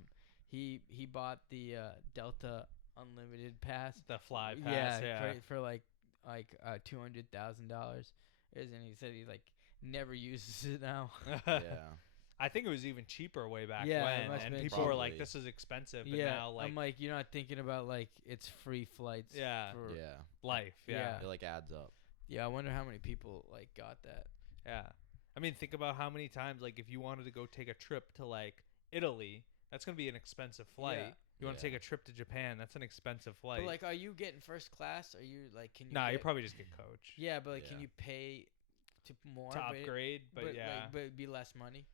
he bought the Delta Unlimited pass. The fly pass, yeah. For like $200,000. And he said he like never uses it now. Yeah. I think it was even cheaper way back Yeah, it when, must've and been people were like, Probably. "This is expensive," but Yeah, now like, I'm like, you're not thinking about like it's free flights. Yeah. For, Yeah. life, yeah. It like adds up. Yeah, I wonder how many people like got that. Yeah. I mean, think about how many times, like, if you wanted to go take a trip to, like, Italy, that's going to be an expensive flight. Yeah. You want to Yeah. take a trip to Japan, that's an expensive flight. But like, are you getting first class? Are you like, can you? nah, you get- probably just get coach Yeah, but like, can Yeah. you pay to more? to but it- upgrade, but yeah. like, but it'd be less money.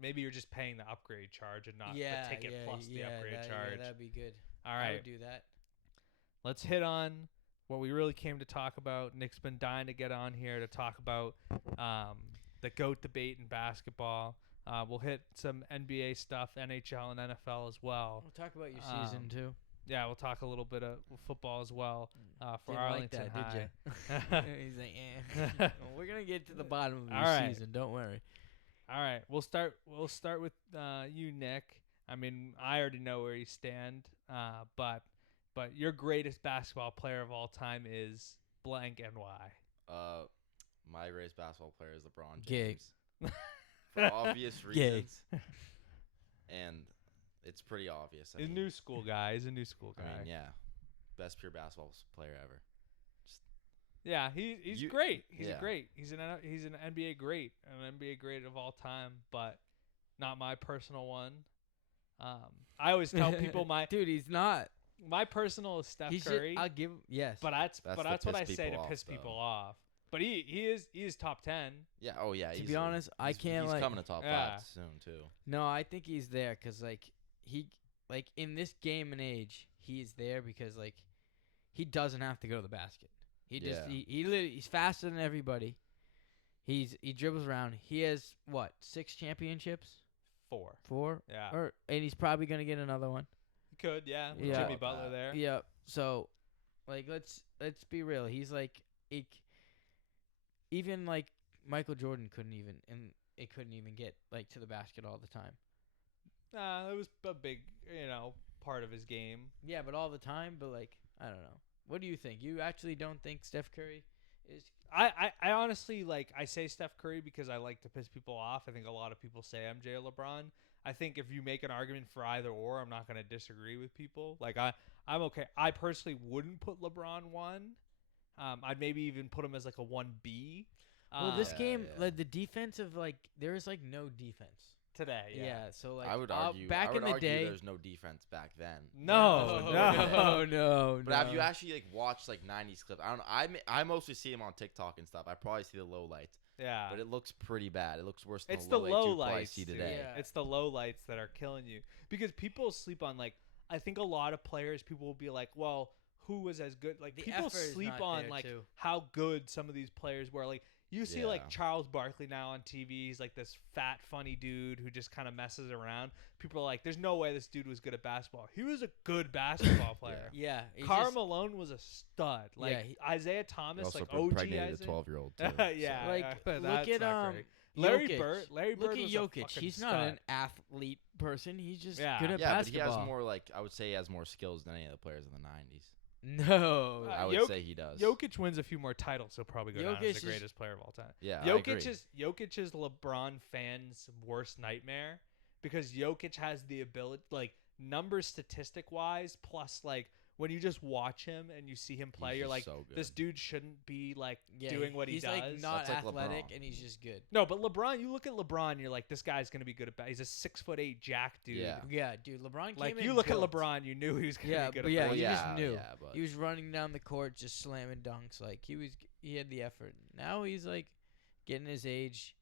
Maybe you're just paying the upgrade charge and not yeah, the ticket yeah, plus the yeah, upgrade that, charge. Yeah, that'd be good. All I right, would do that. let's hit on what we really came to talk about. Nick's been dying to get on here to talk about the GOAT debate in basketball. We'll hit some NBA stuff, NHL and NFL as well. We'll talk about your season too. Yeah, we'll talk a little bit of football as well for Didn't Arlington like that, did High. you? He's like, well, we're gonna get to the bottom of your All right. season. Don't worry. All right, we'll start with you, Nick. I mean, I already know where you stand, but your greatest basketball player of all time is blank and why. My greatest basketball player is LeBron Gay. James. For obvious Gay. reasons. And it's pretty obvious. I He's a mean, new school guy. He's a new school guy. I mean, yeah. Best pure basketball player ever. Yeah, he's You- great. He's yeah. great. He's an NBA great, an NBA great of all time, but not my personal one. I always tell people my Dude, he's not. personal is Steph He's Curry. I'll give. Yes. But That's that's to what I piss say to people off, piss though. people off. But he is top 10. Yeah. Oh yeah. To be easily. honest, I He's- can't, He's like- coming to top Yeah. 5 soon too. No, I think he's there because like he like in this game and age he's there because like he doesn't have to go to the basket. He just Yeah. he literally, he's faster than everybody. He dribbles around. He has what 6 championships? 4. 4? Yeah. Or and he's probably gonna get another one. He could, yeah. With Yeah. Jimmy Butler there. Yeah. So like let's be real. He's like even like Michael Jordan couldn't even get like to the basket all the time. It was a big, part of his game. Yeah, but all the time. But like, I don't know. What do you think? You actually don't think Steph Curry is? I honestly I say Steph Curry because I like to piss people off. I think a lot of people say MJ or LeBron. I think if you make an argument for either or, I'm not going to disagree with people. Like I'm okay. I personally wouldn't put LeBron 1. I'd maybe even put him as like a 1B. Well, this Yeah, game, yeah. like the defensive, like there is like no defense. today. Yeah. So like I would argue. back I would in the argue day. there's no defense back then. No, no. no. But have you actually watched 90s clips? I don't know. I mostly see them on TikTok and stuff. I probably see the lowlights, Yeah. but it looks pretty bad. It looks worse than It's the the lowlights you low probably lights see dude. today. Yeah. It's the low lights that are killing you because people sleep on I think a lot of players. People will be like, well, who was as good? Like The people effort is sleep not on there, too. how good some of these players were. Like you see Yeah. Charles Barkley now on TV. He's like this fat, funny dude who just kind of messes around. People are like, there's no way this dude was good at basketball. He was a good basketball player. Yeah. he Karl just- Malone was a stud. Like Yeah, Isaiah They Thomas, also like OG impregnated Isaiah. a 12-year-old too. Yeah, so. Like, that's look at not great. Larry Jokic. Bird. Larry Bird Look at was a Jokic. fucking He's stud. not an athlete person. He's just Yeah. good at Yeah, but he basketball. has more I would say he has more skills than any of the players in the 90s. No. Uh, I would Jok- say he does. Jokic wins a few more titles. He'll probably go down Jokic as is- the greatest player of all time. Yeah, I Jokic agree. is LeBron fans' worst nightmare because Jokic has the ability, numbers statistic wise, plus when you just watch him and you see him play, He's you're just like, so good. this dude shouldn't be like Yeah, doing what he he's does. like not That's like athletic, LeBron. and he's just good. No, but LeBron, you look at LeBron, you're like, this guy's gonna be good at he's a 6'8" jack dude. Yeah. Yeah, dude. LeBron came Like in you look built. at LeBron, you knew he was gonna Yeah, be good but at yeah, Well, you basketball. just knew. Yeah, but He was running down the court, just slamming dunks. Like he had the effort. Now he's like getting his age.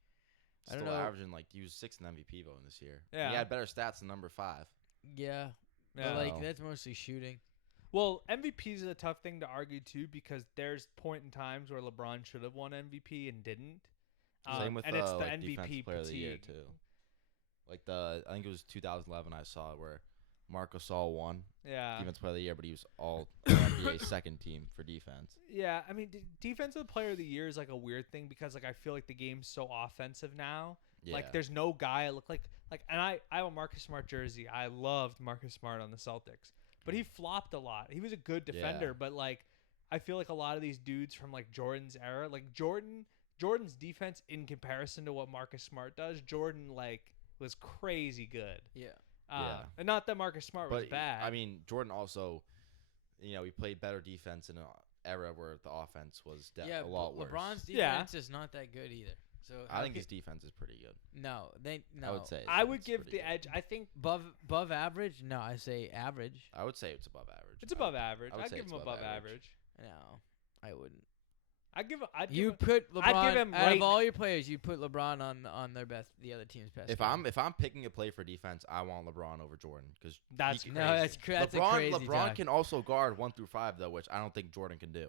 I still don't know. averaging like he was 6th in MVP voting this year. Yeah. He had better stats than number 5. Yeah, Yeah. but like No. that's mostly shooting. Well, MVP is a tough thing to argue too because there's point in times where LeBron should have won MVP and didn't. Same with and it's the like MVP defensive player of the year fatigue. too. Like I think it was 2011 I saw it where Marc Gasol won Yeah. defensive player of the year, but he was all NBA second team for defense. Yeah, I mean, defensive player of the year is like a weird thing because like I feel like the game's so offensive now. Yeah. Like there's no guy I look like and I have a Marcus Smart jersey. I loved Marcus Smart on the Celtics. But he flopped a lot. He was a good defender, Yeah. but like I feel like a lot of these dudes from like Jordan's era, like Jordan's defense in comparison to what Marcus Smart does, Jordan like was crazy good. Yeah. Yeah. And not that Marcus Smart was But bad. I mean, Jordan also, he played better defense in an era where the offense was Yeah, a lot worse. LeBron's Yeah. defense is not that good either. So I think his defense is pretty good. no. I would say. his I would defense is give pretty the good. edge. I think above average. No, I say average. I would say it's above average. it's above average. I would I'd say give it's him above above average. No, I wouldn't. I'd You give him, put LeBron. I'd give him out right of all your players, you put LeBron on the other team's best. If player. I'm picking a play for defense, I want LeBron over Jordan because That's no, crazy. that's a LeBron crazy LeBron talk. can also guard 1 through 5 though, which I don't think Jordan can do.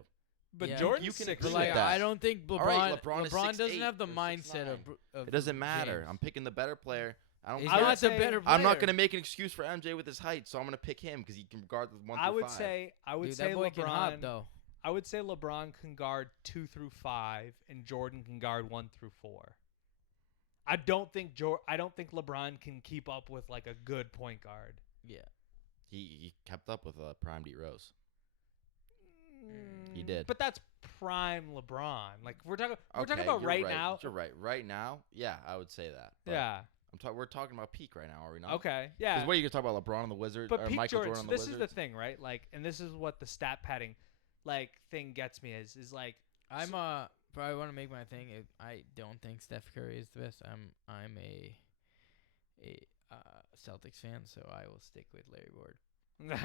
But Yeah. Jordan's You can 6'6". agree But like, with that. I don't think LeBron. All right, LeBron is doesn't 6'8" have the or mindset 6'9". of It doesn't matter. James. I'm picking the better player. I don't. He's I would not the say- better player. I'm not gonna make an excuse for MJ with his height, so I'm gonna pick him because he can guard the 1 through 5. I would say Dude, say that boy can hop LeBron. though. I would say LeBron can guard 2 through 5, and Jordan can guard 1 through 4. I don't think LeBron can keep up with like a good point guard. Yeah. he kept up with prime D Rose. He did. But that's prime LeBron. Like we're talking Okay, about you're right now. You're right. Right now, yeah, I would say that. But Yeah. we're talking about peak right now, are we not? Okay. Yeah. Because what are you gonna talk about LeBron and the Wizards But or Pete Michael Jordan, Jordan and the this is Wizards? the thing, right? Like, and this is what the stat padding, like, thing gets me is like, I'm probably want to make my thing. I don't think Steph Curry is the best. I'm a Celtics fan, so I will stick with Larry Bird.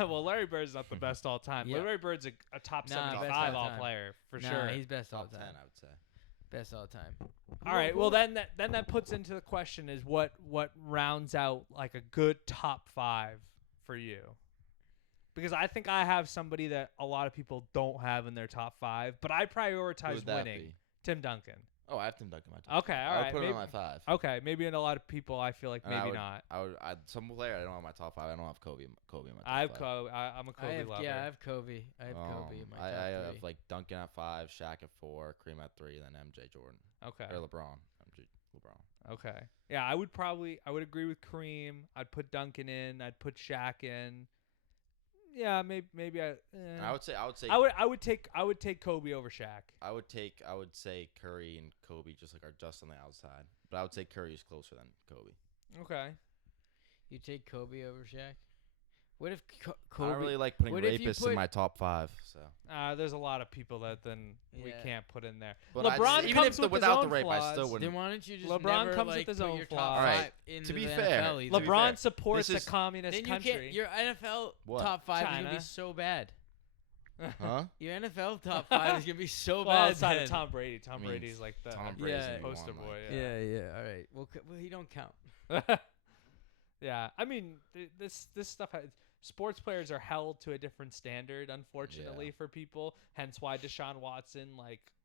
well, Larry Bird's not the best all time. Yeah. Larry Bird's a top Nah, best 75 all all time. player for Nah, sure. he's best all Top 10, time. I would say. Best all time. All right. Well, then that puts into the question is what rounds out like a good top 5 for you? Because I think I have somebody that a lot of people don't have in their top 5, but I Who prioritize would that winning. be? Tim Duncan. Oh, I have Tim Duncan in my top. Okay, all I would right. put him maybe, on my 5. okay, maybe in a lot of people I feel like And I maybe would- not. Some player I don't have my top 5. I don't have Kobe in my top I have 5. Kobe. I'm a Kobe lover. I have Kobe. I have Kobe in my top I three. have like Duncan at 5, Shaq at 4, Kareem at 3, then MJ Jordan Okay. or LeBron. LeBron. Okay. Yeah, I would agree with Kareem. I'd put Duncan in. I'd put Shaq in. Yeah, maybe I. And I would say I would take Kobe over Shaq. I would say Curry and Kobe just are just on the outside, but I would say Curry is closer than Kobe. Okay. You take Kobe over Shaq? What if I Kobe? don't really like putting what if you rapists put- in my top 5. So, There's a lot of people that then we Yeah. can't put in there. but LeBron even comes if with his without own the rape, I flaws. still Then wouldn't. why don't you just LeBron never, comes with like, his put own your flaws. top Alright, 5 into to be the fair, NFL either? be LeBron fair, supports this a is- communist Then you country. can't. Your NFL What? top 5 is gonna China. be so bad. Huh? Your NFL top 5 is gonna be so well, bad. outside then. of Tom Brady. Tom I mean, Brady's like the Tom Brady's yeah, gonna be poster one, boy. like- Yeah. Yeah. All right. Well, he don't count. Yeah, I mean, this stuff. Sports players are held to a different standard, unfortunately, for people. Hence, why Deshaun Watson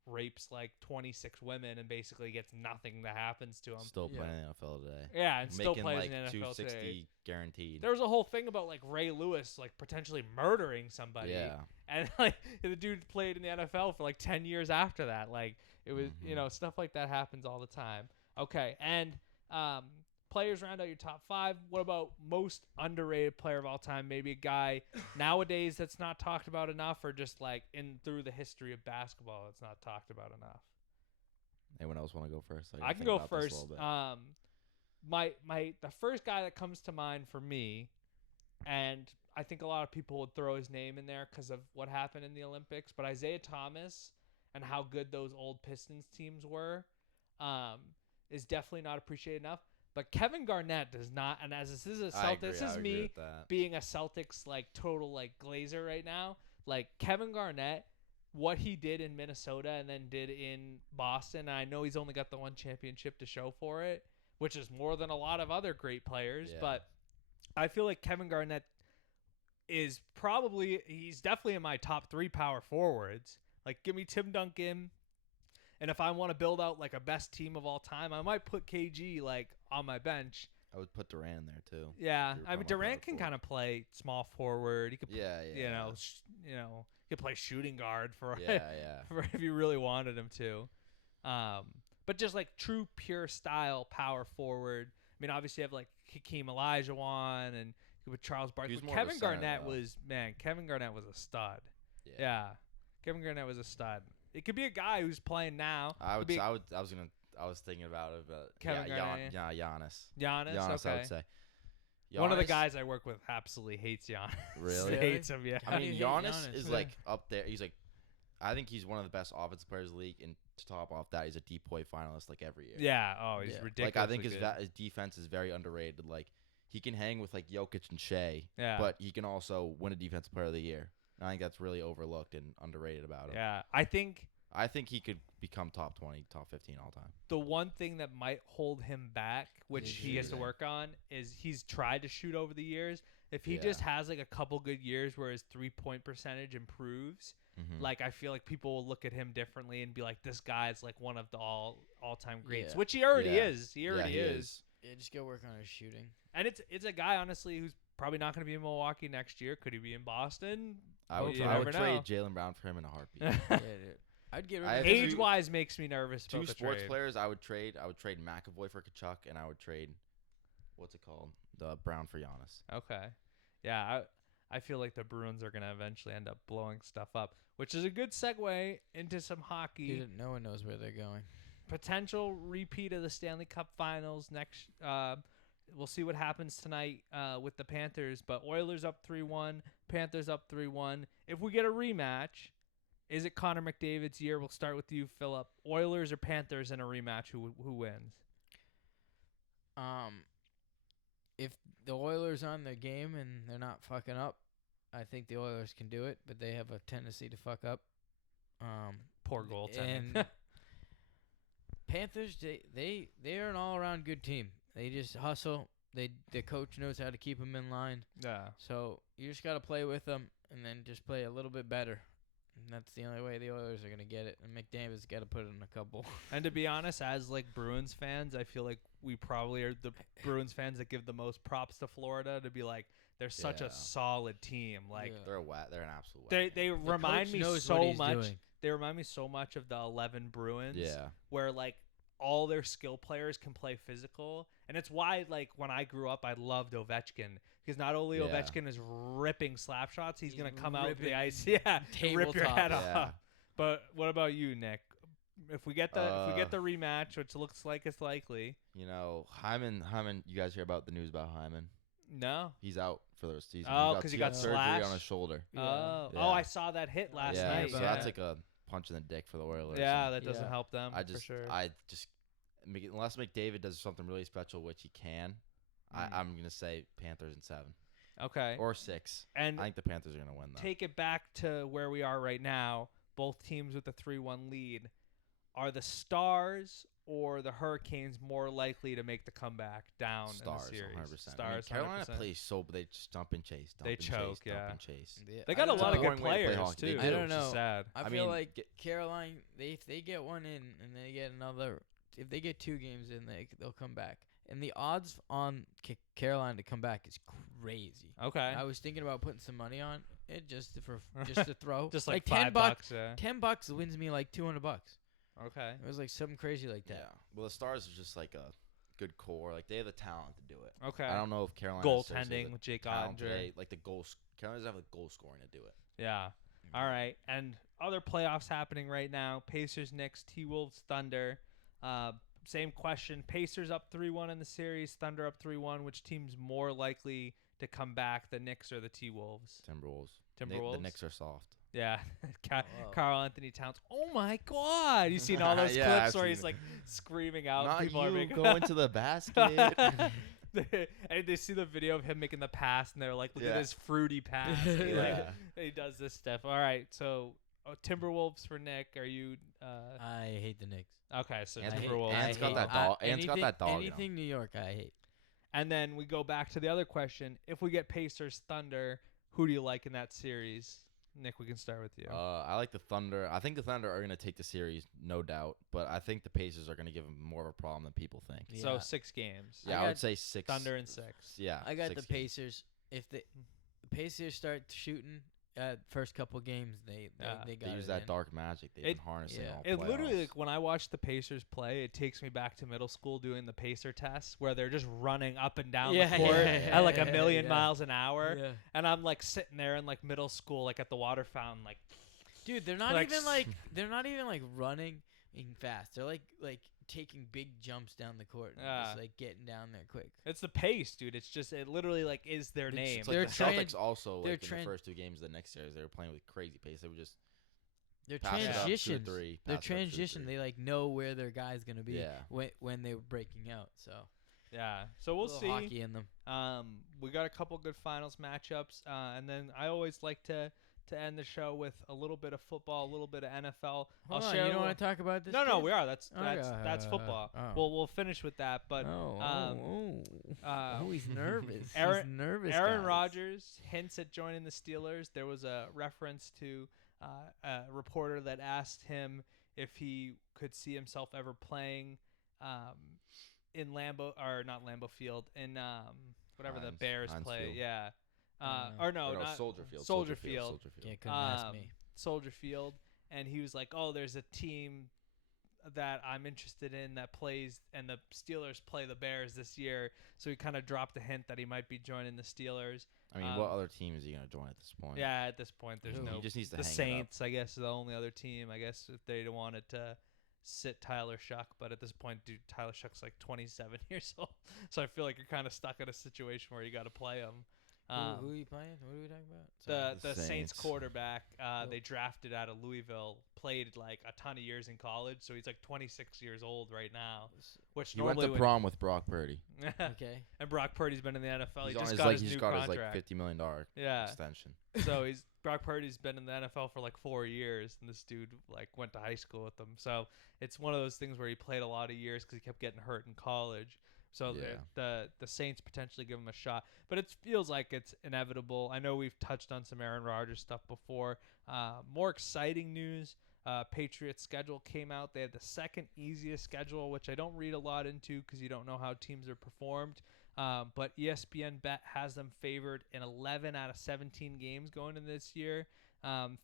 rapes 26 women and basically gets nothing that happens to him. Still Yeah. playing in the NFL today. Yeah, and still Making plays like in the NFL 260 today. guaranteed. There was a whole thing about Ray Lewis potentially murdering somebody. Yeah. And the dude played in the NFL for 10 years after that. It was stuff like that happens all the time. Okay, and players round out your top 5. What about most underrated player of all time? Maybe a guy nowadays that's not talked about enough, or just through the history of basketball that's not talked about enough. Anyone else want to go first? I can go first. The first guy that comes to mind for me, and I think a lot of people would throw his name in there because of what happened in the Olympics. But Isaiah Thomas and how good those old Pistons teams were is definitely not appreciated enough. But Kevin Garnett does not, and as this is a I Celtics, agree. this I is agree me with that. being a Celtics like total like glazer right now. Like Kevin Garnett, what he did in Minnesota and then did in Boston. And I know he's only got the one championship to show for it, which is more than a lot of other great players. Yeah. But I feel like Kevin Garnett he's definitely in my top 3 power forwards. Like, give me Tim Duncan. And if I want to build out like a best team of all time, I might put KG like on my bench. I would put Durant in there too. Yeah, If you're I mean talking about Durant can power kind of play small forward. He could, Yeah, yeah. you know, he could play shooting guard for Yeah, yeah. for if you really wanted him to. But just like true pure style power forward. I mean, obviously you have like Hakeem Olajuwon and with Charles Barkley. He was more of a Kevin center, Garnett though. Kevin Garnett was a stud. Yeah. Kevin Garnett was a stud. It could be a guy who's playing now. I Could be was thinking about it, but Kevin yeah, Garnett, Giannis. Giannis. Giannis, Okay. I would say. One of the Giannis- guys I work with absolutely hates Giannis. Really? He hates him. Yeah. How I do you mean, hate Giannis Giannis? is Yeah. like up there. He's like, I think he's one of the best offensive players in the league. And to top off that, he's a Depoy finalist like every year. Yeah. Oh, he's Yeah. ridiculous. Like I think his defense is very underrated. Like he can hang with like Jokic and Shea, Yeah. but he can also win a defensive player of the year. And I think that's really overlooked and underrated about him. Yeah. I think he could become top 20, top 15 all time. the one thing that might hold him back, which Is he has to shooting. work on, is he's tried to shoot over the years. If he Yeah. just has like a couple good years where his 3-point percentage improves, Mm-hmm. like I feel like people will look at him differently and be like, this guy's like one of the all-time greats, Yeah. which he already Yeah. is. He already is. Yeah, just go work on his shooting. And it's a guy honestly who's probably not going to be in Milwaukee next year. Could he be in Boston? I would, you I never would know. trade Jalen Brown for him in a heartbeat. Yeah, dude. I'd get rid I of have him. two- Age-wise makes me nervous Two about the sports trade. players I would trade. I would trade McAvoy for Kachuk, and I would trade, what's it called? The Brown for Giannis. Okay. Yeah, I feel like the Bruins are going to eventually end up blowing stuff up, which is a good segue into some hockey. Dude, no one knows where they're going. Potential repeat of the Stanley Cup Finals next. We'll see what happens tonight with the Panthers, but Oilers up 3-1, Panthers up 3-1. If we get a rematch, is it Connor McDavid's year? We'll start with you, Philip. Oilers or Panthers in a rematch? Who wins? If the Oilers on their game and they're not fucking up, I think the Oilers can do it, but they have a tendency to fuck up. Poor goaltending. And Panthers, they are an all-around good team. They just hustle. The coach knows how to keep them in line. Yeah. So you just got to play with them and then just play a little bit better. And that's the only way the Oilers are going to get it. And McDavid's got to put in a couple. And to be honest, as like Bruins fans, I feel like we probably are the Bruins fans that give the most props to Florida to be like they're such a Yeah. solid team. Like Yeah. They're an absolute. they The remind coach me knows what so he's much. doing. They remind me so much of the 11 Bruins. Yeah. Where like all their skill players can play physical, and it's why like when I grew up, I loved Ovechkin because not only Yeah. Ovechkin is ripping slap shots, he's He's gonna come out the ripping ice, yeah, rip your tabletop. head Yeah. off. But what about you, Nick? If we get the rematch, which looks like it's likely, You know, Hyman. You guys hear about the news about Hyman? no. He's out for the rest of the season. Oh, 'cause he got surgery slashed? on his shoulder. Oh, Yeah. oh, I saw that hit last yeah, night. so yeah, that's like a punch in the dick for the Oilers. yeah, and that doesn't Yeah. help them. I for just, sure. unless McDavid does something really special, which he can, Mm. I'm gonna say Panthers in 7 Okay, or 6. and I think the Panthers are gonna win though. take it back to where we are right now. Both teams with a 3-1 lead. Are the Stars or the Hurricanes more likely to make the comeback down Stars, in the series? 100%. Stars, Carolina 100%. plays so, but they just dump and chase. Dump They and choke, chase, yeah. Dump and chase. Yeah, They I got a don't lot of know. good boring way to play players hockey. They too. do. I don't which is know. sad. I I feel mean, like Caroline, if they get one in and they get another, if they get 2 games in, they'll come back. And the odds on Caroline to come back is crazy. Okay, I was thinking about putting some money on it just to throw. just like $10. $5. Yeah. $10 wins me like $200. Okay. It was like something crazy like Yeah. that. Well, the Stars are just like a good core. Like they have the talent to do it. Okay. I don't know if Carolina necessarily has Goaltending the with Jake talent Ottinger. today, like the goals. Carolina doesn't have the goal scoring to do it. Yeah. All right. And other playoffs happening right now. Pacers, Knicks, T-Wolves, Thunder. Same question. Pacers up 3-1 in the series. Thunder up 3-1. Which team's more likely to come back, the Knicks or the T-Wolves? Timberwolves. Timberwolves. The Knicks are soft. Yeah. Whoa. Carl Anthony Towns. Oh my God! You seen all those Yeah, clips I've where seen he's it. like screaming out? Not people are you making going to the basket. and they see the video of him making the pass, and they're like, "Look at Yeah. his fruity pass." He, like, Yeah. he does this stuff. All right, so Timberwolves for Nick. Are you? I hate the Knicks. Okay, so Ants- Timberwolves. Ants as got well. that dog. Ants got that dog in 'em. Anything New York, I hate. And then we go back to the other question: if we get Pacers Thunder, who do you like in that series? Nick, we can start with you. I like the Thunder. I think the Thunder are going to take the series, no doubt. But I think the Pacers are going to give them more of a problem than people think. So Yeah. 6 games. Yeah, I got would say 6. Thunder and 6. Yeah. I got 6 the games. Pacers. If the Pacers start shooting first couple games, they got They use it that in. dark magic they've It- been harnessing yeah. all It literally, playoffs. like, when I watch the Pacers play, it takes me back to middle school doing the Pacer tests where they're just running up and down Yeah, the court yeah, at like a yeah, million yeah. miles an hour. Yeah. And I'm like sitting there in like middle school, like at the water fountain, like, Dude, they're not Like, even like running fast. They're like taking big jumps down the court and Yeah. just like getting down there quick. it's the pace, dude. It's just, it literally like is their name. It's like They're the tran- Celtics also, they're like in tran- the first 2 games of the next series, they were playing with crazy pace. They would just They're pass it up 2 or transitions. 3. They're pass it up 2 or transition. 3. They like know where their guy's gonna be Yeah. when they were breaking out. So Yeah. So we'll little see. hockey in them. We got a couple good finals matchups, and then I always like to end the show with a little bit of football, a little bit of NFL. Hold I'll on, share. you a don't little- want to talk about this? No, kid? we are. That's Okay. football. Oh. We'll finish with that. But he's nervous. Aaron- He's nervous. Aaron guys. Rodgers hints at joining the Steelers. There was a reference to a reporter that asked him if he could see himself ever playing in Lambeau or not Lambeau Field in whatever the Heinz- Bears Heinz play. Field. Yeah. Uh, Or no, Or no, not Soldier Field. Soldier Field. Soldier Yeah, Field. couldn't ask me. Soldier Field, and he was like, "Oh, there's a team that I'm interested in that plays, and the Steelers play the Bears this year." So he kind of dropped a hint that he might be joining the Steelers. I mean, what other team is he going to join at this point? Yeah, at this point, there's Who? no. He just needs to The hang Saints, I guess, is the only other team. I guess if they wanted to sit Tyler Shuck, but at this point, dude, Tyler Shuck's like 27 years old, so I feel like you're kind of stuck in a situation where you got to play him. Who are you playing? What are we talking about? The The Saints Saints. quarterback, Oh. they drafted out of Louisville, played like a ton of years in college, so he's like 26 years old right now. Which He went normally to prom with Brock Purdy. Okay. and Brock Purdy's been in the NFL. He's He on just his, got like, his he new just got his contract. like $50 million Yeah, extension. so Brock Purdy's been in the NFL for like 4 years, and this dude like went to high school with him. So it's one of those things where he played a lot of years because he kept getting hurt in college. So Yeah. the Saints potentially give him a shot, but it feels like it's inevitable. I know we've touched on some Aaron Rodgers stuff before. More exciting news: Patriots schedule came out. They have the second easiest schedule, which I don't read a lot into because you don't know how teams are performed. But ESPN Bet has them favored in 11 out of 17 games going into this year.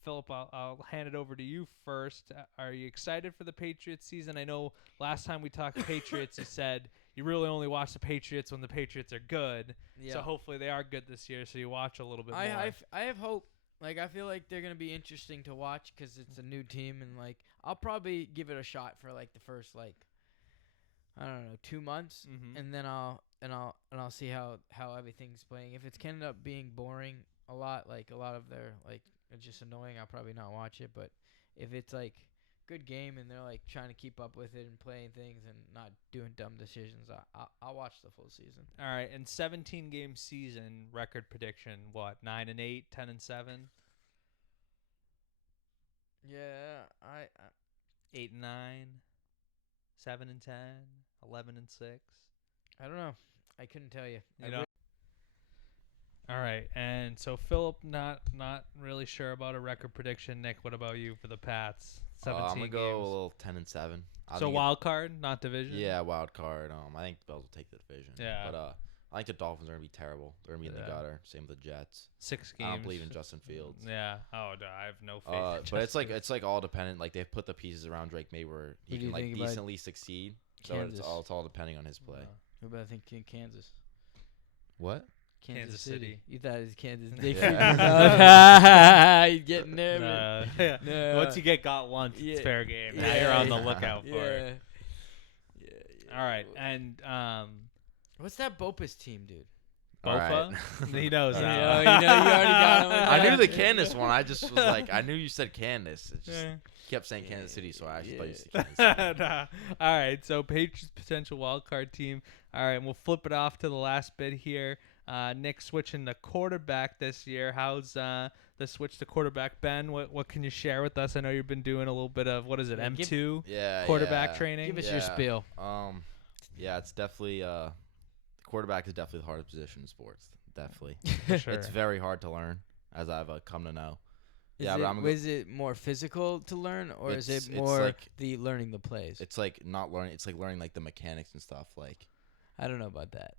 Philip, I'll hand it over to you first. Are you excited for the Patriots season? I know last time we talked Patriots, you said you really only watch the Patriots when the Patriots are good. Yeah. So hopefully they are good this year, so you watch a little bit more. I have hope. Like I feel like they're gonna be interesting to watch because it's a new team, and like I'll probably give it a shot for like the first like I don't know 2 months, Mhm. and then I'll see how everything's playing. If it's ended up being boring a lot, like a lot of their like it's just annoying, I'll probably not watch it. But if it's like good game and they're like trying to keep up with it and playing things and not doing dumb decisions, I'll watch the full season. All right, and 17 game season record prediction, what? 9-8, 10-7, Yeah, I 8-9, 7-10, 11-6. I don't know. I couldn't tell you. You know. All right, and so Philip, not really sure about a record prediction. Nick, what about you for the Pats? 17 I'm gonna go games. a little 10-7. So wild card, not division. Yeah, wild card. I think the Bills will take the division. Yeah. But I think the Dolphins are gonna be terrible. They're gonna be in Yeah. the gutter. Same with the Jets. 6 games. I don't believe in Justin Fields. Yeah. Oh, no, I have no faith. in But Justin. it's like all dependent. Like they've put the pieces around Drake May where he Who do can you like think about decently succeed. So Kansas? it's all depending on his play. Who about I think Kansas? What? Kansas City. You thought it was Kansas. Yeah. He's getting nervous. Yeah. No. Once you get got once, it's Yeah. fair game. Now Yeah. you're on the lookout for it. Yeah. All right, and What's that Bopus team, dude? All right. Bofa? He knows Oh, that. Yeah, one. you know, you already got him. I knew the Candace one. I just was like, I knew you said Candace. It just Yeah. kept saying Kansas City, so I actually thought you Yeah. said Kansas City. Nah. All right, so Patriots potential wild card team. All right, and we'll flip it off to the last bit here. Nick switching to quarterback this year. How's the switch to quarterback, Ben? What can you share with us? I know you've been doing a little bit of what is it, Yeah, M2 Yeah, quarterback yeah. training. Give us your spiel. Yeah, it's definitely the quarterback is definitely the hardest position in sports. Definitely, For sure. it's very hard to learn, as I've come to know. Is it more physical to learn, or is It's- it it's more like- the learning the plays? It's like not learning. It's like learning like the mechanics and stuff. Like I don't know about that.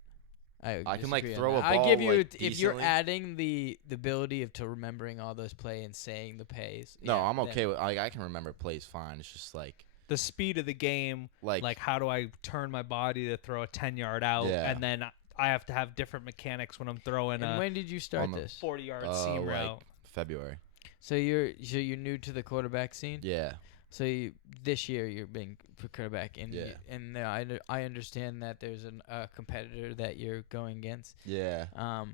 I can, like, disagree on throw that. a I give ball, you like, if you're decently. adding the ability of to remembering all those plays and saying the plays. no, yeah, I'm then- okay with. Like I can remember plays fine. It's just like The speed of the game, like how do I turn my body to throw a 10-yard out, Yeah. and then I have to have different mechanics when I'm throwing And a when did you start on the this? 40-yard seam like route. February. So you're new to the quarterback scene. Yeah. So this year you're being for quarterback, and Yeah. I understand that there's a competitor that you're going against. Yeah.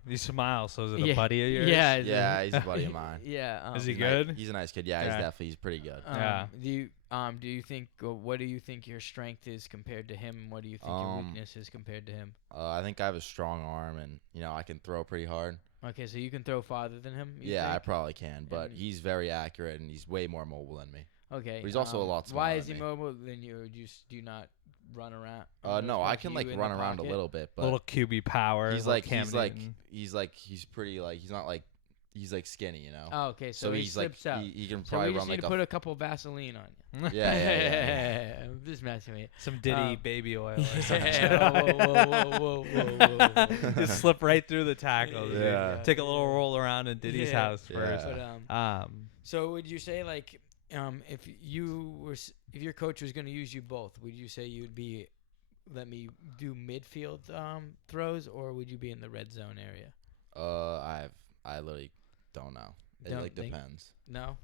You smile, so is it yeah, a buddy of yours? Yeah, Yeah, he's a buddy of mine. Yeah. Is he He's good? He's a nice kid. Yeah, Yeah. he's pretty good. Yeah. Do you think what do you think your strength is compared to him? And what do you think your weakness is compared to him? I think I have a strong arm, and I can throw pretty hard. Okay, so you can throw farther than him. You Yeah, I think? probably can, but And- he's very accurate, and he's way more mobile than me. Okay. But he's also a lot Why smaller is he than me. mobile than you? Or do you not run around? No, I can like run around a little bit, but Little QB power. he's little like Cam he's like Newton. he's pretty like he's not like he's like skinny, you know. Oh, okay. So, he he's like slips out. he can So probably we just run need like to a put a couple Vaseline on you. yeah. I'm just messing with you. Some Diddy Um, baby oil or something. whoa. Just slip right through the tackles. Yeah. Take a little roll around in Diddy's Yeah. house Yeah. first. But, so would you say like if your coach was going to use you both, would you say you'd be let me do midfield throws, or would you be in the red zone area? I literally don't know. It Don't like think- depends. No.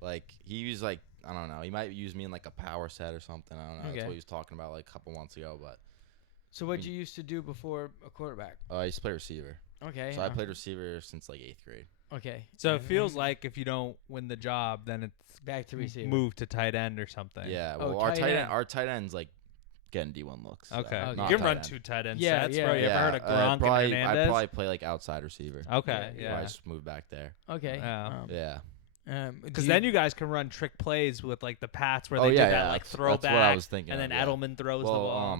Like he used like I don't know. He might use me in like a power set or something. I don't know. That's Okay. what he was talking about like a couple months ago. But So what you used to do before a quarterback? I used to play receiver. Okay. So I played receiver since like 8th grade. Okay. So it feels like if you don't win the job, then it's back to receiver. move to tight end or something. Yeah. Oh, Well, our tight tight end. end, our tight end's like getting D1 looks. so Okay. Okay. not You can tight run end. 2 tight end Yeah, sets, yeah. bro. You ever heard of Gronk probably, and I'd Hernandez? probably play like outside receiver. Okay, Yeah, yeah. I just moved back there. Okay. Yeah. Yeah. Because then you guys can run trick plays with like the Pats where Oh, they yeah, do that yeah, like that's throwback, what I was thinking and of, then yeah. Edelman throws the Well, ball.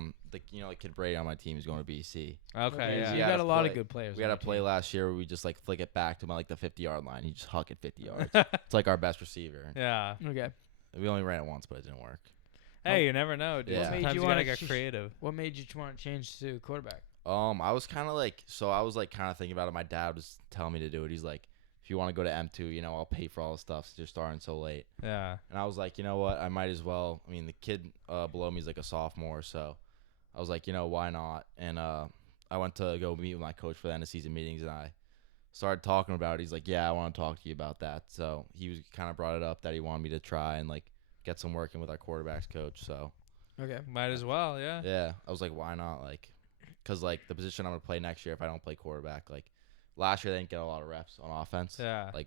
like Kid Brady on my team is going to BC. Okay, So yeah. you Yeah. got a lot of play- good players. We had on a your play team. last year where we just like flick it back to like the 50-yard line. He just huck it 50 yards. It's like our best receiver. Yeah. Okay. We only ran it once, but it didn't work. Hey, you never know, dude. Yeah. What made Sometimes you you gotta wanna get ch- creative. What made you want to change to quarterback? I was kind of like, I was like kind of thinking about it. My dad was telling me to do it. He's like, if you want to go to M2, I'll pay for all the stuff since you're starting so late. Yeah. And I was like, you know what? I might as well. I mean, the kid below me is like a sophomore, so I was like, why not? And I went to go meet with my coach for the end of season meetings, and I started talking about it. He's like, yeah, I want to talk to you about that. So he was kind of brought it up that he wanted me to try and like get some working with our quarterbacks coach. So Okay. Might as well, yeah. yeah, I was like, why not? Like, because like the position I'm gonna play next year, if I don't play quarterback, like last year they didn't get a lot of reps on offense. Yeah. Like,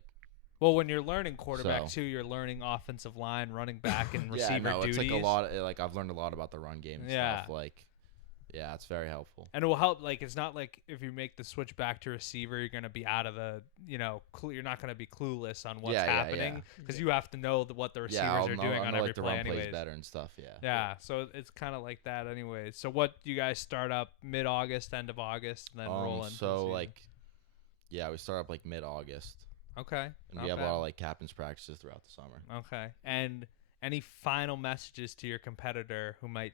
well, when you're learning quarterback So- too, you're learning offensive line, running back, and receiver yeah, no, duties. it's like a lot. Like I've learned a lot about the run game and Yeah. stuff. Like, yeah, it's very helpful. And it will help. Like it's not like if you make the switch back to receiver, you're gonna be out of the, you're not gonna be clueless on what's Yeah, yeah, happening because you have to know what the receivers Yeah, I'll are know, doing I'll on know, every like, the play, run plays anyways. better and stuff. Yeah. Yeah, so it's kind of like that, anyways. So what do you guys start up mid-August, end of August, and then roll into the So season? like, yeah, we start up like mid-August, okay, and not we have a bad. lot of like captain's practices throughout the summer. Okay, and any final messages to your competitor who might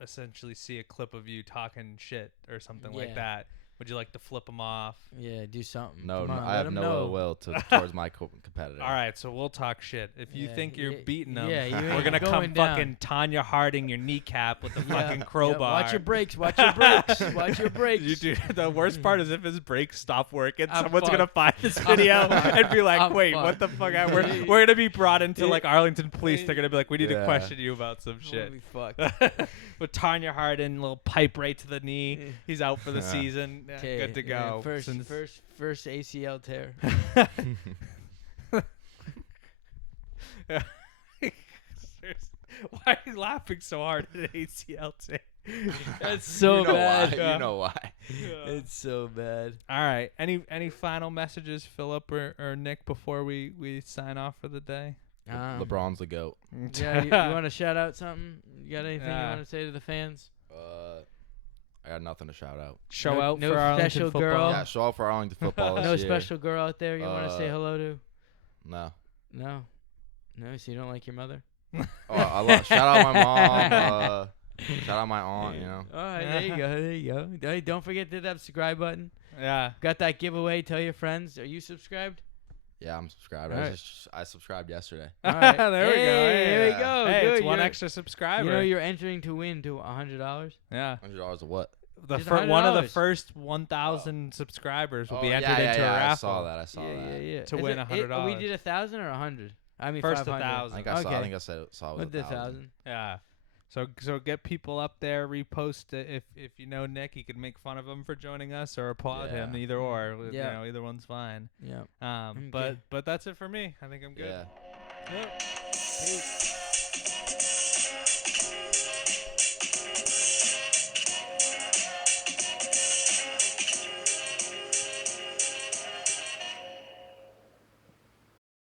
essentially see a clip of you talking shit or something like Yeah. that? Would you like to flip them off? Yeah, do something. No, Come on, I let have 'em no know. ill will towards my competitor. All right, so we'll talk shit. If you Yeah, think you're yeah, beating them, yeah, you we're ain't gonna come going down. fucking Tanya Harding your kneecap with a Yeah, fucking yeah, crowbar. watch your brakes. Watch your brakes. Watch your brakes. You do. The worst part is if his brakes stop working, I'm someone's gonna fucked. find this video and be like, I'm "Wait, fucked. what the fuck? We're gonna be brought into like Arlington Police. Yeah. They're gonna be like, we need to Yeah. question you about some shit." Holy fuck. With Tanya Harding, little pipe right to the knee. He's out for the Yeah. season. good to go. First ACL tear. Why are you laughing so hard at ACL tear? That's so bad. You know why. It's so bad. All right. Any final messages, Philip or Nick, before we sign off for the day? LeBron's the GOAT. Yeah, you want to shout out something? You got anything you want to say to the fans? I got nothing to shout out. Show out no for Arlington special football. girl? Yeah, show out for Arlington football this No year. special girl out there you want to say hello to? No. No, so you don't like your mother? Shout out my mom. Shout out my aunt. You know. All right, there you go. Hey, don't forget to hit that subscribe button. Yeah. Got that giveaway. Tell your friends. Are you subscribed? Yeah, I'm subscribed. All right. I subscribed yesterday. All right. There we go. There we go. Hey, Good. it's one extra subscriber. You know you're entering to win to $100. Yeah. $100 of what? Just $100. one of the first 1,000 subscribers will be entered into a raffle. I saw that. Yeah. To win $100. We did 1,000 or 100. I mean, First 500. 1,000. I think I saw it was With the 1,000. Yeah. So get people up there, repost it. If you know Nick, you can make fun of him for joining us or applaud him, either or. Yeah. You know, either one's fine. Yeah. But that's it for me. I think I'm good. Yeah. Yep. Peace.